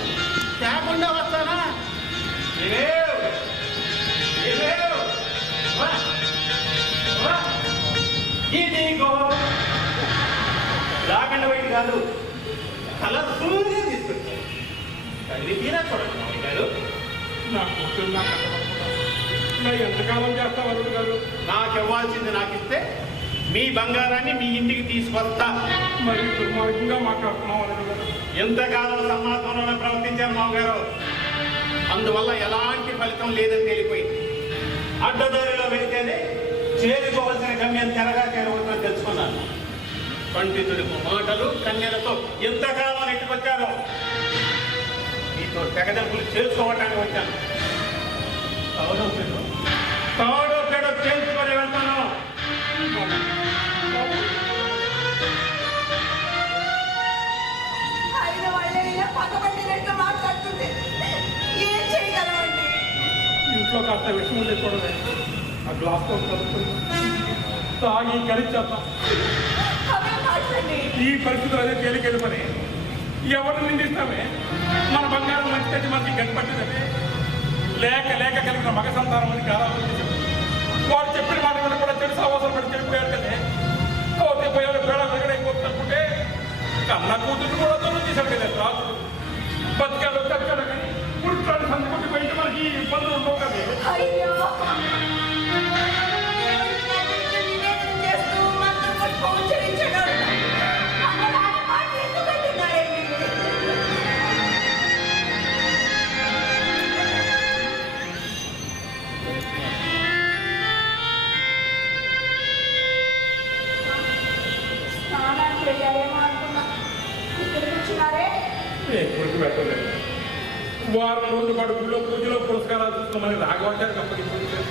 తేకుండా వస్తానా? ఇదిగో రాకుండా బయట కాదు, కలర్ఫుల్గా తీసుకొచ్చా. తల్లి తీరా చూడండి మామయ్య గారు. నా కూతురు నాకు కష్టపడుతున్నా. ఇలా ఎంతకాలం చేస్తావు అల్లుడు గారు? నాకు ఇవ్వాల్సింది నాకు ఇస్తే మీ బంగారాన్ని మీ ఇంటికి తీసుకొస్తా. మరి దుర్మార్గంగా మాట్లాడుతున్నావు అల్లుడు గారు. ఎంతకాలం సమాధానంలో ప్రవర్తించారు మామగారు. అందువల్ల ఎలాంటి ఫలితం లేదని తేలిపోయింది. అడ్డదారిలో వెళ్తేనే చేరుకోవాల్సిన గమ్యం తెరగా చేరవద్దని తెలుసుకున్నాను. పండితుడికి మాటలు కన్యలతో ఎంతకాలం నెట్టుకొచ్చారో మీతో తెగదెంపులు చేసుకోవటానికి వచ్చాను. తాడో పేడో తెలుసుకొని వెళ్తాను. ఆయన వాళ్ళే పక్కపట్టినట్లు మాట్లాడుతుంటే ఏం చేయగలమండి? ఇంట్లో కాస్త విషయం ఉండే చూడలే. ఆ గ్లాస్తో కలుపుతుంది తాగి గడిచేద్దాం. అవే మాట్లాడండి. ఈ పరిస్థితులు అదే తేలికేది పని. ఎవరిని నిందిస్తామే? మన బంగారం మంచిది మనకి గట్టి పట్టిందంటే లేక కలిగిన మగ సంతానం అని కారాలు చేశారు. వాడు చెప్పిన మాట వల్ల కూడా చెడు సహవాసాలు పడి చెడిపోయాడు కదా. పోతే పోయాడు పేడ పెరగడైపోతున్నప్పుడే కన్న కూతురు కూడా దూరం చేశాడు కదా రాజుడు. బతికాడు తగ్గాడు కానీ పుట్టాడు సందుకుంటే పోయింటే మనకి ఇబ్బందులు ఉండవు కదా. అయ్యో, నివేదన చేస్తూ మంత్రం పట్టుకో ఉచ్చరించాడు. అన్నదాని మాటలు ఎందుకు అంటున్నారండి? పెట్టలేదు. వారం రోజుల పాటు గుళ్ళో పూజలో పురస్కారాలు చూసుకోమని రాఘవాచారికి అప్పగించారు.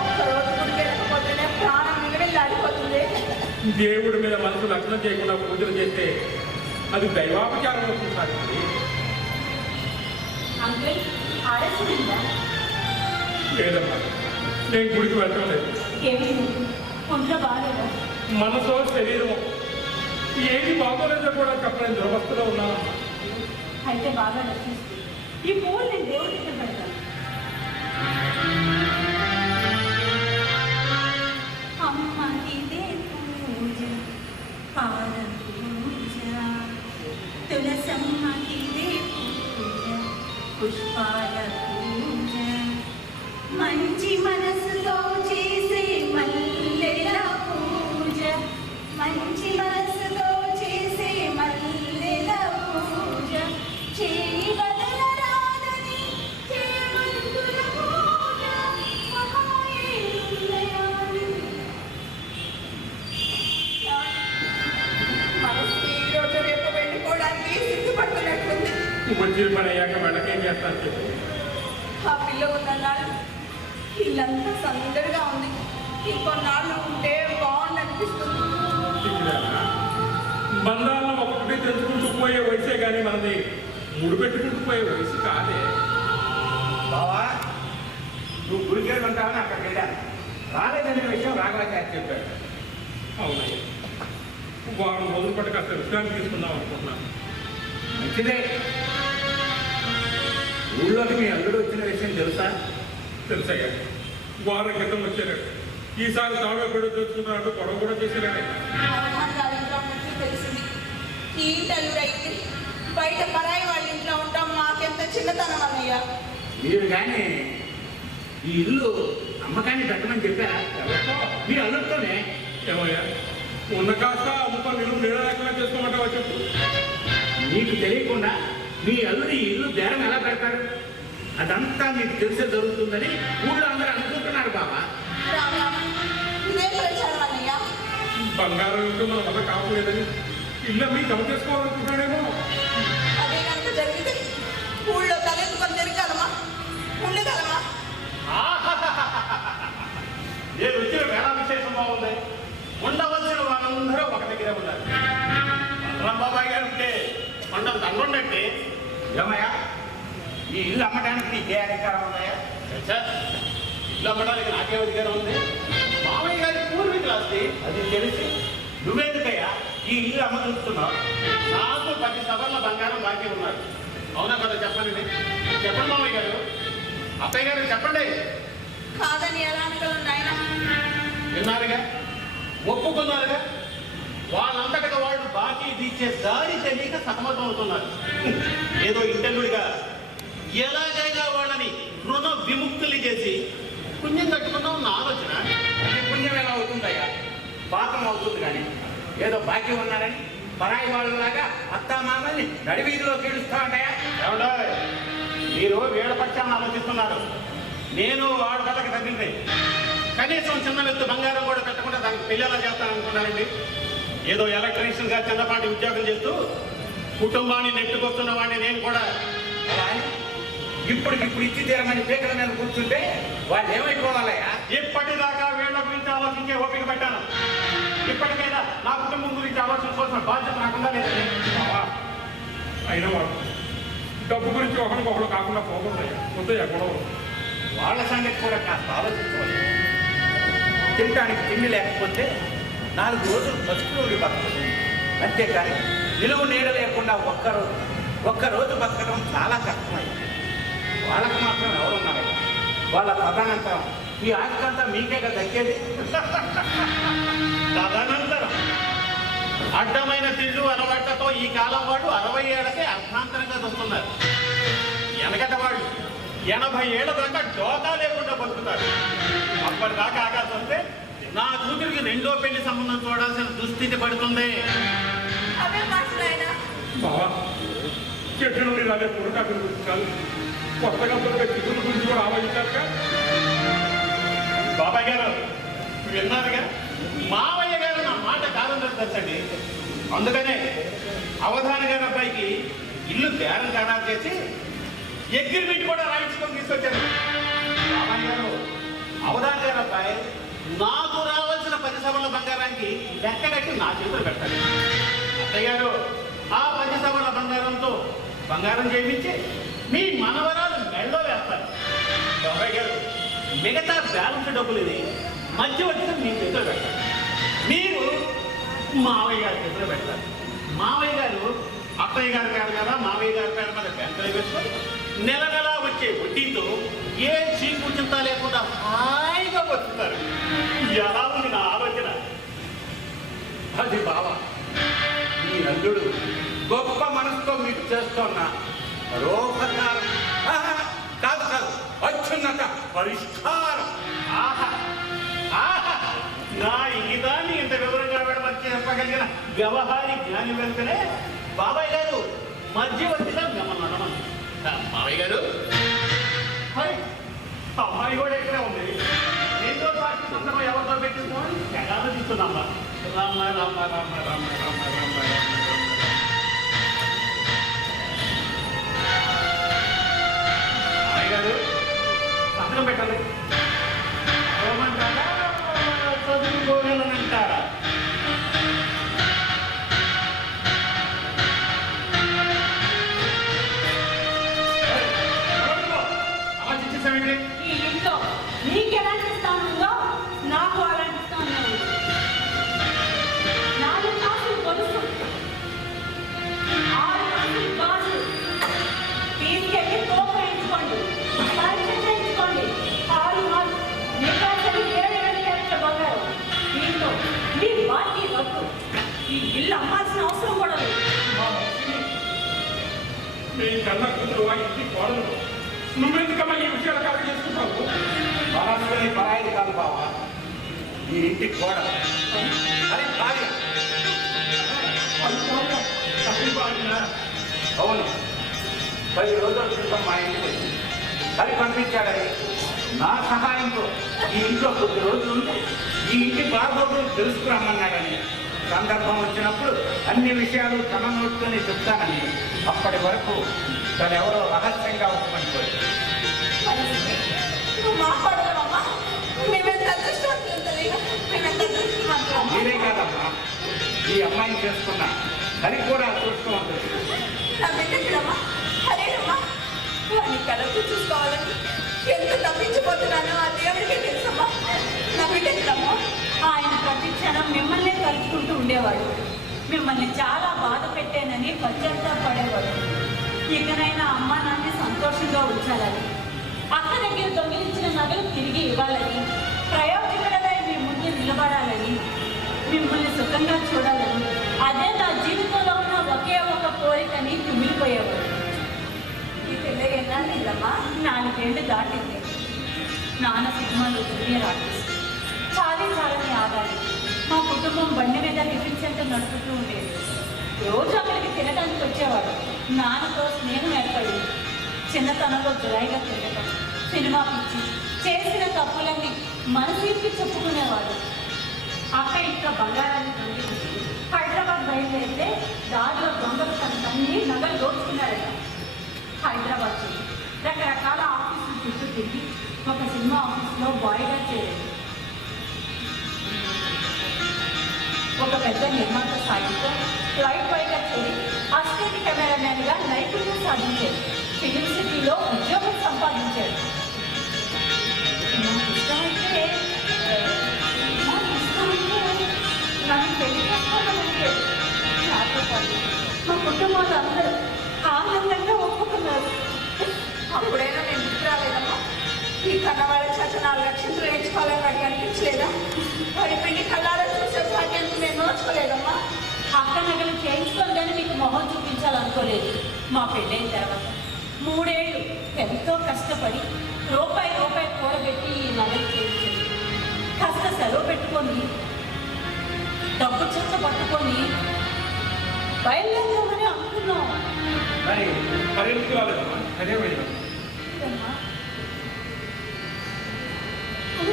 ఒక్కరోజు గుడికి వెళ్ళకపోతేనే ప్రాణం నిలవెళ్ళాడిపోతుంది. దేవుడి మీద మనసు లగ్నం చేయకుండా పూజలు చేస్తే అది దైవాపచారం అవుతుంది సార్. అంకుల్ ఆలస్యమైందా? లేదమ్మా, నేను గుడికి వెళ్ళటం లేదు. ఏమి ఒంట్లో బాగాలేదా? మనసో శరీరం ఏది బాగోలేదో కూడా చెప్పలేని దురవస్థలో ఉన్నానమ్మా. అయితే బాగా రక్షిస్తుంది. ఈ పూలు నేను దేవుడి దగ్గర పెడతాను. అమ్మకిదే పూజ, పాద పూజ, తులసమ్మకిదే పూజ, పుష్పాల పూజ, మంచి మనసుతో చేసే మల్లెల పూజ, మంచి మనసుతో చేసే మల్లెల పూజ, చేయి వదలరాదని చేమంతుల పూజ, మహాయేలులయాలు. మనసు ఈ రోజు రేపు వెళ్ళిపోవడానికి సిద్ధపడుతున్నట్టుంది. వచ్చిన పని అయ్యాక వెళ్ళకేం చేస్తాను చెప్పు. ఆ పిల్ల ఉన్ననాళ్ళు ఇల్లంతా సందడిగా ఉంది. ఇంకొన్నాళ్ళు ఉంటే బాగుందనిపిస్తుంది. చిక్కిదానా? బంధాలను ఒక్కొక్కటి తెచ్చుకుంటూ పోయే వయసే కానీ మనది ముడిపెట్టుకుంటూ పోయే వయసు కాదే. బావా, నువ్వు గుడికేళ్ళు ఉంటావని అక్కడికి వెళ్ళాను. రాలేదనే విషయం రాఘవాచార్య చెప్పాడు. అవునయ్యా, వారం రోజుల పాటు కాస్త విశ్రాంతి తీసుకుందాం అనుకుంటున్నాను. మంచిదే. ఊళ్ళోకి మీ అల్లుడు వచ్చిన విషయం తెలుసా? తెలుసయ్యా, వారం క్రితం వచ్చారు. ఈసారి తాడు ఎక్కడో తెచ్చుకున్నాడు, గొడవ కూడా చేశారు. అవధాన్ గారి ఇంట్లో నుంచి తెలిసింది. ఈ ఇంటల్లుడైతే బయట పరాయి వాళ్ళ ఇంట్లో ఉంటాం. మాకెంత చిన్నతనం అన్నయ్య. మీరు కానీ ఈ ఇల్లు అమ్మకాన్ని పెట్టమని చెప్పారా? ఎవరితో? మీ అల్లుడితోనే. ఏమయ్యా, ఉన్న కాస్త అమ్ముకో నిలువు నీడ లేకుండా చేసుకోమంటావా చెప్పు. నీకు తెలియకుండా మీ అల్లుడు ఈ ఇల్లు బేరం ఎలా పెడతారు? అదంతా మీకు తెలిసే జరుగుతుందని ఊళ్ళో అందరూ అనుకుంటున్నారు బాబా. రామా, ఇదే ప్రచారం అన్నయ్య. బంగారం ఇంటూ మన వల్ల కావలేదని ఇల్లు మీ జమ చేసుకోవాలనుకుంటున్నాడేమో. అదే కనుక జరిగితే ఊళ్ళో తలెత్తుకొని తిరగలమా? ఉండగలమా? నేను వచ్చిన వేళ విశేషం బాగుంది. ఉండవలసిన వాళ్ళందరూ ఒక దగ్గరే ఉన్నారు. రాంబాబాయ్ గారు ఉంటే మండల దండుండంటే ఏమయ్యా, ఈ ఇల్లు అమ్మడానికి నీకే అధికారం ఉన్నాయా? ఇల్లు అమ్మడానికి నాకే అధికారం ఉంది. మామయ్య గారి పూర్వీకులు ఆస్తి. అది తెలిసి నువ్వెందుకయ్యా ఈ ఇల్లు అమ్మకూస్తున్నావు? నాకు 10 సవర్ల బంగారం బాకీ ఉన్నారు. అవునా కదా? చెప్పండి. చెప్పండి మామయ్య గారు, అత్తయ్య గారు చెప్పండి. కాదని ఎలా అనగలను నాయన? విన్నారుగా, ఒప్పుకున్నారుగా. వాళ్ళంతటగా వాళ్ళు బాకీ తీర్చే దారి తెలియక సతమతం అవుతున్నారు. ఏదో ఇంటల్లుడిగా ఎలాగైనా వాళ్ళని రుణ విముక్తులు చేసి పుణ్యం కట్టుకుందాం నా ఆలోచన. అది పుణ్యం ఎలా అవుతుందయ్యా? పాపం అవుతుంది. కానీ ఏదో బాకీ ఉన్నారని పరాయి వాళ్ళలాగా అత్తామామల్ని నడివీధిలో కీడుస్తా ఉంటాయా? ఏమండో, మీరు వీళ్ళ పక్షాన్ని ఆలోచిస్తున్నారు. నేను వాడి కళ్ళకి తగ్గింది. కనీసం చిన్న ఎత్తు బంగారం కూడా పెట్టకుండా దానికి పెళ్ళేలా చేస్తాననుకున్నానండి. ఏదో ఎలక్ట్రీషియన్గా చిన్నపాటి ఉద్యోగం చేస్తూ కుటుంబాన్ని నెట్టుకొస్తున్న వాడిని నేను కూడా. అలా అని ఇప్పుడు ఇచ్చి తీరమని పీకల మీద కూర్చుంటే వాళ్ళు ఏమైపోవాలయ్యా? ఇప్పటిదాకా వీళ్ళ గురించి ఆలోచించే ఓపిక పెట్టాను. ఇప్పటికైనా నా కుటుంబం గురించి ఆలోచించుకోవాల్సిన బాధ్యత నాకుండా లేదండి. అయినా వాడు డబ్బు గురించి ఒకరికొకరు కాకుండా పోకూడదయ్యా. వద్దయ్యా గొడవలు. వాళ్ళ సంగతి కూడా కాస్త ఆలోచించవాలి. తినడానికి తిండి లేకపోతే 4 రోజులు బతుకులు బతకదు. అంతేకాని నిలువు నీడ లేకుండా ఒక్కరోజు బతకడం చాలా కష్టమైంది. వాళ్ళకు మాత్రం ఎవరున్నారు? వాళ్ళ తదనంతరం ఈ ఆస్తంతా మీకే కదా దక్కేది. తదనంతరం అడ్డమైన తిండు అలవాట్లతో ఈ కాలం వాడు 60 ఏళ్ళకే అర్థాంతరంగా వస్తున్నారు. వెనకట వాళ్ళు 80 ఏళ్ల దాకా డోకా లేకుండా బతుకుతారు. అప్పటిదాకా ఆగాల్సి వస్తే నా కూతురికి 2వ పెళ్లి సంబంధం చూడాల్సిన దుస్థితి పడుతుంది. అవే మాటలు ఆయన. బావా, చెట్టు నుండి రాలే పురకాకుల గురించి కాదు, కొత్తగా పుట్టే చిగురు గురించి కూడా ఆలోచించారుగా. బాబాయ్ గారు విన్నారుగా, మావయ్య గారు నా మాట కాదని తెలుసండి. అందుకనే అవధాని గారి అబ్బాయికి ఇల్లు బేరం ఖరారు చేసి అగ్రిమెంట్ కూడా రాయించుకొని తీసుకొచ్చాను. బాబాయ్ గారు, అవధాన్ గారు అబ్బాయి నాకు రావాల్సిన 10 సవర్ల బంగారానికి లెక్క కట్టి నా చేతులు పెట్టాలి. అత్తయ్య గారు, ఆ 10 సవర్ల బంగారంతో బంగారం చేయించి మీ మనవరాలు మెళ్ళో వేస్తారు. బాబాయ్ గారు, మిగతా బ్యాలెన్స్ డబ్బులు ఇది మధ్యవర్తిగా మీ చేతులు పెట్టాలి. మీరు మావయ్య గారి చేతులు పెట్టాలి. మావయ్య గారు అత్తయ్య గారి పేరు కదా మావయ్య గారి పేరు మీద బ్యాంకులు వేసుకొని నెల నెలా వచ్చే వడ్డీతో ఏ చీకు చింత లేకుండా హాయిగా బతుకుతారు. ఎలా ఉంది నా ఆలోచన? అది బావా, మీ అల్లుడు గొప్ప మనసుతో మీకు చేస్తున్న పరోపకారం కాదు కాదు, అత్యున్నత పరిష్కారం. ఆహా ఆహా, నా ఇంగితాన్ని ఇంత వివరంగా వెళ్ళమని చెప్పగలిగిన వ్యవహారి జ్ఞాని వెళ్తేనే బాబాయ్ గారు మధ్యవర్తిగా మిమ్మల్ని అనమని. మావయ్య గారు, అమ్మాయి కూడా ఇక్కడే ఉంది. ఏంటో సాక్షి సందర్భం ఎవరితో పెట్టించుకోని ఎగాదో తీస్తున్నామ్మా. రామ్మ రామ్మ రామ్మ రామ్మ రామ్మ రామ్మ మావయ్య గారు, సంతకం పెట్టండి. చదువుకోగలనంటారా? ఈ ఇంట్లో నీకు ఎలాంటి స్థానం ఉందో నాకు అలాంటి స్థానం ఉంది. 4 కాసులు గొలుసు, 6 కాసులు గాజు తీసుకెళ్ళి తోపు వేయించుకోండి, పరీక్ష చేయించుకోండి. 6 మార్లు నికాసరి 7 క్యారెట్ల బంగారం. దీంతో మీ బాకీ వద్దు. ఈ ఇల్లు అమ్మాల్సిన అవసరం కూడా లేదు. మీ కన్న కూతురు ఇంటి కోడలు నువ్వెందుకమ్మా ఈ విషయాలు కవర్ చేసుకుంటావు? మనసుని పరాయిది కాదు బావా, ఈ ఇంటి కోడ. అది భార్య. అవును, 10 రోజుల క్రితం మా ఇంటికి వచ్చి అది పంపించాడని నా సహాయంతో ఈ ఇంట్లో కొద్ది రోజులు ఉంటే ఈ ఇంటి బాగోగులు తెలుసుకురమ్మన్నాడని, సందర్భం వచ్చినప్పుడు అన్ని విషయాలు తన నోట్తోనే చెప్తానని, అప్పటి వరకు తనెవరో రహస్యంగా ఉంచమనిపోయింది. నువ్వు మాట్లాడదామమ్మా, మేమెంత అదృష్టవంతులు తెలియదు. మేమెంత అదృష్టవంతులు. మీరే కాదమ్మా, ఈ అమ్మాయిని చేసుకున్న అది కూడా అదృష్టవంతుడు. నా బిడ్డకిడమ్మా, అదేనమ్మా, వాడిని కలర్తో చూసుకోవాలని ఎంత తప్పించిపోతున్నానో ఆ దేవుడికే తెలుసమ్మా. నా బిడ్డకిడమ్మా. ఆయన ప్రతి క్షణం మిమ్మల్ని తలుచుకుంటూ ఉండేవాడు. మిమ్మల్ని చాలా బాధ పెట్టానని పశ్చాత్తాపడేవాడు. ఇకనైనా అమ్మ నాన్ని సంతోషంగా ఉంచాలని, అక్క దగ్గర దొంగిలించిన నగలు తిరిగి ఇవ్వాలని, ప్రయోజకుడై మీ ముందు నిలబడాలని, మిమ్మల్ని సుఖంగా చూడాలని, అదే నా జీవితంలో ఉన్న ఒకే ఒక కోరికని కుమిలిపోయేవాడు. ఈ పిల్ల ఎన్నాళ్ళమ్మా? 4 ఏళ్ళు దాటింది. నాన్న సినిమాలు రాకేసి చాలని ఆదాయం. మా కుటుంబం బండి మీద టిఫిన్ సెంటర్ నడుపుతూ ఉండేది. రోజు అక్కడికి తినడానికి వచ్చేవాడు. నాన్నతో స్నేహం ఏర్పడింది. చిన్నతనంలో జులాయిగా తిరగటం, సినిమా పిచ్చి, చేసిన తప్పులన్నీ మనసిప్పి చెప్పుకునేవాడు. అక్క ఇంకా బంగారాన్ని దొంగిలించి హైదరాబాద్ బయలుదేరితే దారిలో దొంగలు తనన్నీ నగలు దోచుకున్నారట. హైదరాబాద్ చేరి రకరకాల ఆఫీసులు చుట్టూ తిరిగి ఒక సినిమా ఆఫీస్లో బాయ్గా చేరాడు. ఒక పెద్ద నిర్మాత సాయంతో లైట్ బాయ్గా చేరి అసిస్టెంట్ కెమెరామ్యాన్గా నైపుణ్యం సాధించాడు. ఫిలిం సిటీలో ఉద్యోగం సంపాదించాడు. నాకు ఇష్టమైతే నన్ను పెళ్లి చేసుకోవాలంటే నాతో పాటు మా కుటుంబాలు అందరూ ఆనందంగా ఒప్పుకున్నారు. అప్పుడైనా నేను గుర్తు రాలేదమ్మా. ఈ కన్నవాళ్ళ చేత 4 లక్షలు వేయించుకోవాలని వాడికి అనిపించలేదా? వాడి పెళ్లి కళ్ళారా చూసే భాగ్యానికి నేను నోచుకోలేదమ్మా. అక్క నగలు చేయించుకోవాలని మీకు మొహం చూపించాలనుకోలేదు. మా పెళ్ళైన తర్వాత 3 ఏళ్ళు ఎంతో కష్టపడి రూపాయి కూడబెట్టి ఈ నగలు చేయించింది. కాస్త సెలవు పెట్టుకొని డబ్బు చెత్త పట్టుకొని బయలుదేరదామని అనుకున్నాం. మరి ఎందుకు రాలేదమ్మా? అదేమైనా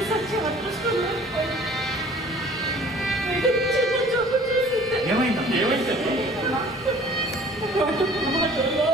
సత్య అదృష్టం చిన్న చూపు చూసింది. ఏమైంది? వాటి మాటల్లో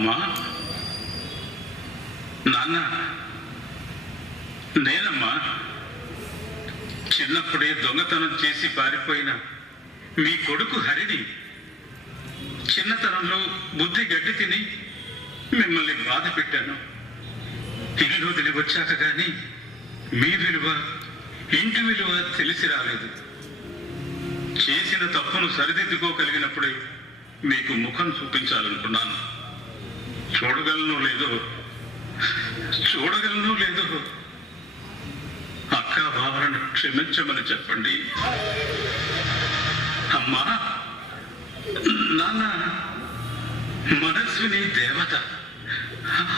అమ్మా, నాన్న, నేనమ్మా. చిన్నప్పుడే దొంగతనం చేసి పారిపోయిన మీ కొడుకు హరిని చిన్నతనంలో బుద్ధి గడ్డి తిని మిమ్మల్ని బాధ పెట్టాను. ఇల్లు వదిలి వచ్చాక కానీ మీ విలువ, ఇంటి విలువ తెలిసి రాలేదు. చేసిన తప్పును సరిదిద్దుకోగలిగినప్పుడే మీకు ముఖం చూపించాలనుకున్నాను. చూడగలను లేదో అక్క బావలను క్షమించమని చెప్పండి. అమ్మా, నాన్న, మనస్విని దేవత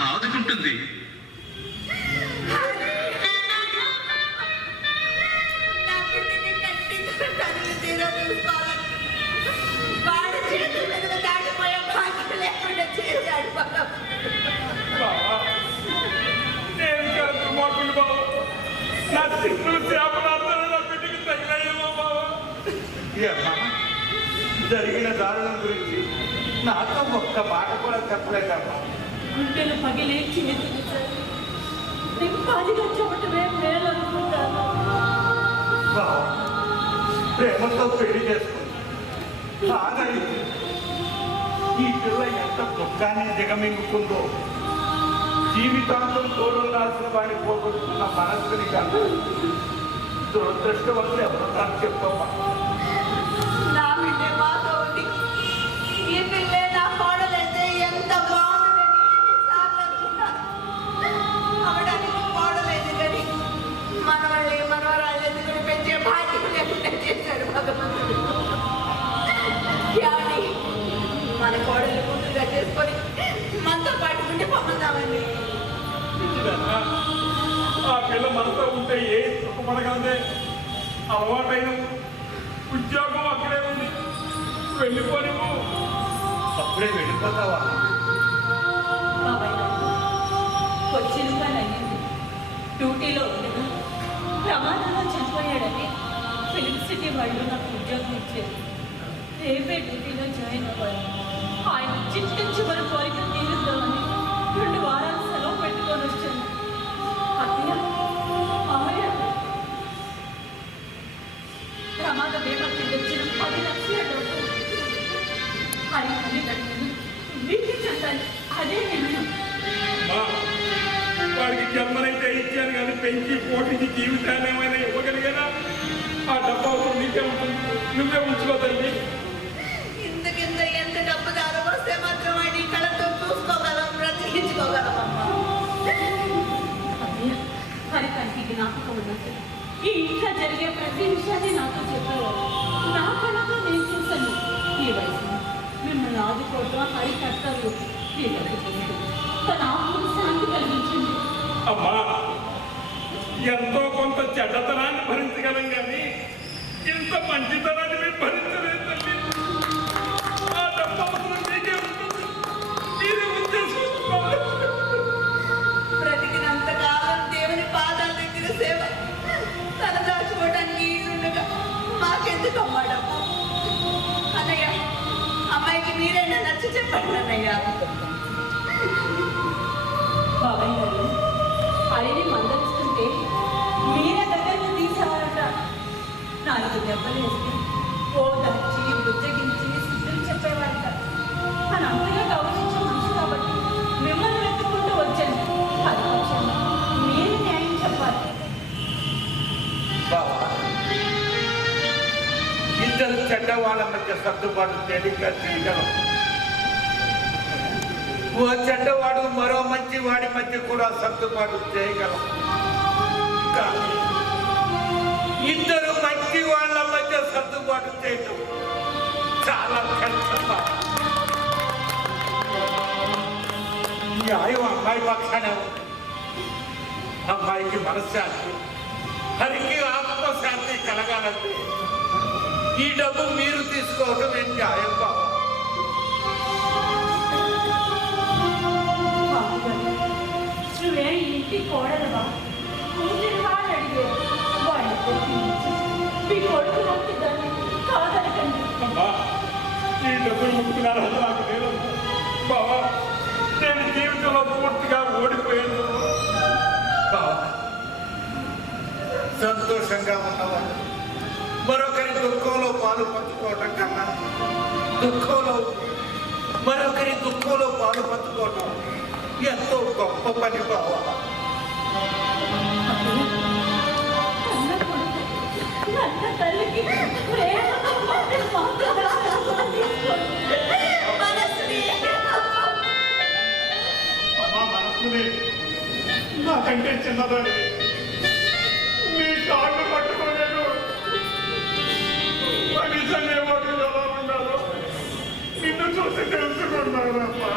ఆదుకుంటుంది. బావా, నేను చాలా దుర్మార్గుడు బావా. నా తిట్లు చేపలందరూ నా బిడ్డకి తగిలాయేమో బావా. అమ్మా, జరిగిన దారుణం గురించి నాతో ఒక్క మాట కూడా చెప్పలేదమ్మా. గుండెలు పగిలి చిన్నది నింపాదిగా చూడటమే మేలు అనుకుంటాను. బావా, ప్రేమతో పెళ్లి చేసుకుంది. కాదని ఈ పిల్ల ఎంత దుఃఖాన్ని దిగమింగుకుందో. జీవితాంతం తోడుండాల్సిన వాడిని పోగొట్టుకున్న మనస్సుని కన్నా దురదృష్టవంతులు ఎవరు నాకు చెప్పమ్మా. నా బిడ్డే బాగా ఉంది. ఈ పిల్లే నా కోడలైతే ఎంత బాగుంటుందని ఎన్నిసార్లు అనుకున్నాను. అవడానికి కోడలేదు కానీ మనవరాళ్ళు ఎందుకని పెంచే బాధ్యత లేకుండా చేశాడు భగవంతుడు. కానీ మన కోడలు కూతురుగా చేసుకొని మనతో పాటు ఉండి పంపుతామండి. ఆ పిల్ల మనతో ఉంటే ఏ సుఖపడగలదే. అలవాటైన ఉద్యోగం అక్కడే ఉంది, వెళ్ళిపోనివ్వు. అప్పుడే వెళ్ళిపోతావా? బాబాయ్ గారు వచ్చినగా అయ్యింది. డ్యూటీలో ఉండగా ప్రమాదంలో చనిపోయాడని ఫిలిం సిటీ వాళ్ళు నాకు ఉద్యోగం ఇచ్చారు. రేపే డ్యూటీలో జాయిన్ అవ్వాలి. ఆయన చివరి కోరిక తీరుద్దామని 2 వారాలు సెలవు పెట్టుకొని వచ్చాను. అత్తయ్య, మామయ్య, ప్రమాద బీమా కింద వచ్చిన 10 లక్షల డబ్బు ఆయన తల్లిదండ్రులు వీటికి చెందాలి. అదే నిర్ణయం. వాడికి జన్మనైతే ఇచ్చాను కానీ పెంచి పోటీకి జీవితాన్ని ఏమైనా ఇవ్వగలిగానా? ఆ డబ్బు అవసరం నీకే ఉంటుంది, నువ్వే ఉంచుకోదండి. ఇంతకింత ఎంత డబ్బు దారం వస్తే మాత్రం ఆయన కళతో చూసుకోగలం, బ్రతికించుకోగలమమ్మా. హరి తనకి జ్ఞాపకం ఉన్నట్టు ఈ ఇంట్లో జరిగే ప్రతి విషయాన్ని నాతో చెప్పేవారు. నా కళతో నేను చూశాను. ఈ వయసులో మిమ్మల్ని ఆదుకోవడం హరి కర్తవ్యం. తన ఆత్మకు శాంతి కలిగించింది. అమ్మా, ఎంతో కొంత చెడ్డతనాన్ని భరించగలం కానీ ఇంత మంచితనాన్ని మేము భరించలేదు తల్లి. ఆ డబ్బు అవసరం నీకే ఉంటుంది, మీరే ఉద్దేశించుకోవాలి. బ్రతికినంత కాలం దేవుని పాదాల దగ్గర సేవ తల దాచుకోవడానికి ఉండగా మాకెందుకమ్మా డబ్బు? అన్నయ్య, అమ్మాయికి మీరైనా నచ్చి చెప్పండి అన్నయ్య. బాబాయ్ గారు హరిని మందలిస్తుంటే మీరే దగ్గరకు తీసేవారట. 4 దెబ్బలు వేస్తే ఓదార్చి బుజ్జగించి సిద్ధం చెప్పేవారట. తను అంతగా గౌరవించే మనిషి కాబట్టి మిమ్మల్ని వెతుక్కుంటూ వచ్చాను. అది పక్షంలో మీరు న్యాయం చెప్పాలి. బావా, ఇద్దరు చెడ్డవాళ్ళ మధ్య సర్దుబాటు తేలిగ్గా చేయగలం. ఓ చెడ్డవాడు మరో మంచి వాడి మధ్య కూడా సర్దుబాటు చేయగలం. కానీ ఇద్దరు మంచి వాళ్ళ మధ్య సర్దుబాటు చేయటం చాలా కష్టం. న్యాయం అమ్మాయి పక్షానే ఉంది. అమ్మాయికి మనశ్శాంతి, హరికి ఆత్మశాంతి కలగాలంటే ఈ డబ్బు మీరు తీసుకోవటం ఏం న్యాయం బాబా? నువ్వే ఇంటి కోడలుగా కూతురు వాళ్ళు అడిగారు. వాళ్ళతో మీ కొడుకు లాంటి దాన్ని కాదనకండి. అమ్మా, ఈ డబ్బులు ముట్టుకున్న అర్హత నాకు లేదు. బావా, యుద్ధంలో పూర్తిగా ఓడిపోయాను. బావా, సంతోషంగా ఉన్నవాడు మరొకరి దుఃఖంలో పాలు పంచుకోవటం కన్నా మరొకరి దుఃఖంలో పాలు పంచుకోవటం ఎంతో గొప్ప పని బావా. అన్న తల్లికి ప్రేమతో మనసుని నాకంటే చిన్నదాన్ని నీ కాళ్ళు పట్టుకోలేదు. కనీసంగా వాటికి ఎలా ఉండాలో నిన్ను చూసి తెలుసుకున్నానమ్మా.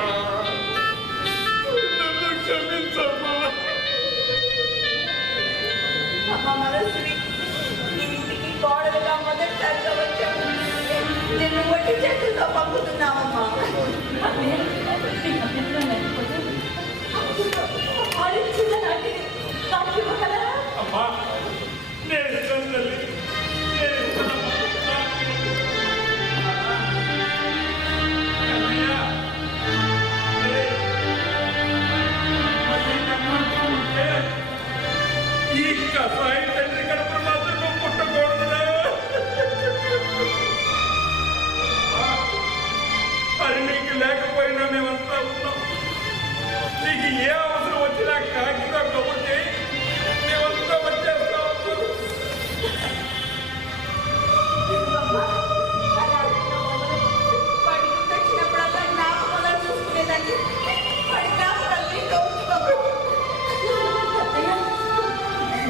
నన్ను క్షమించమ్మా. మనసుని ఇంటికి కోడలుగా మొదటిసారిగా వచ్చాము. నిన్ను ఒట్టి చేతులతో పంపుతున్నామమ్మా. అమ్మా నేను ఇస్తాను తల్లి, నేను ఇస్తాను. కన్నయ్య, మళ్ళీ కన్నంటూ ఉంటే ఈ కసాయి తండ్రి కడుపు మాత్రం నువ్వు పుట్టకూడదురా. మరి నీకు లేకపోయినా మేమంతా ఉన్నాం. నీకు ఏ అవసరం వచ్చినా కాకిగా కబుర్ చేయి, మేమంతా వచ్చేస్తాం. వాడికి తెచ్చినప్పుడల్లా జ్ఞాపకాలు చూసుకునేదాన్ని. వాడి జ్ఞాపకాలని దోచుకోకు.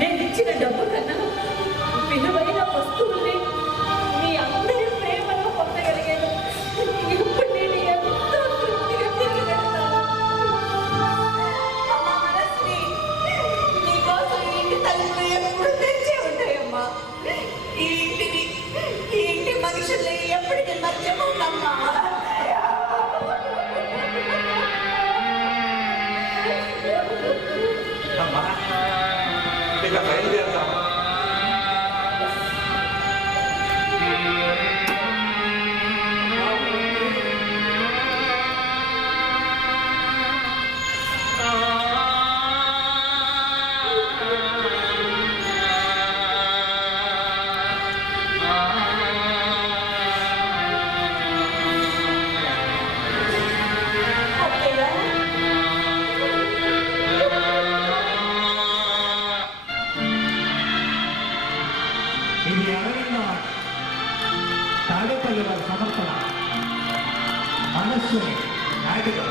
నేను ఇచ్చిన డబ్బు కన్నా విలువైన వస్తువుల్ని మీ అందరి ప్రేమలో పొందగలిగాను. ఇప్పుడు నేను ఎంతో తృప్తిగా తిరిగి వెళ్తాను. అమ్మా మనస్వి, నీకోసం ఈ ఇంటి తలుపులు ఎప్పుడు తెచ్చే ఉంటాయమ్మా. ఈ ఇంటిని, ఈ ఇంటి మనుషుల్ని ఎప్పటికీ మర్చిపోకమ్మా. అమ్మా, ఇక బయలుదేరుతాం. ఓకేనా? ఇది ఎవరైనా తాడేపల్లి వారి సమర్పణ మనస్సుని నాటిగా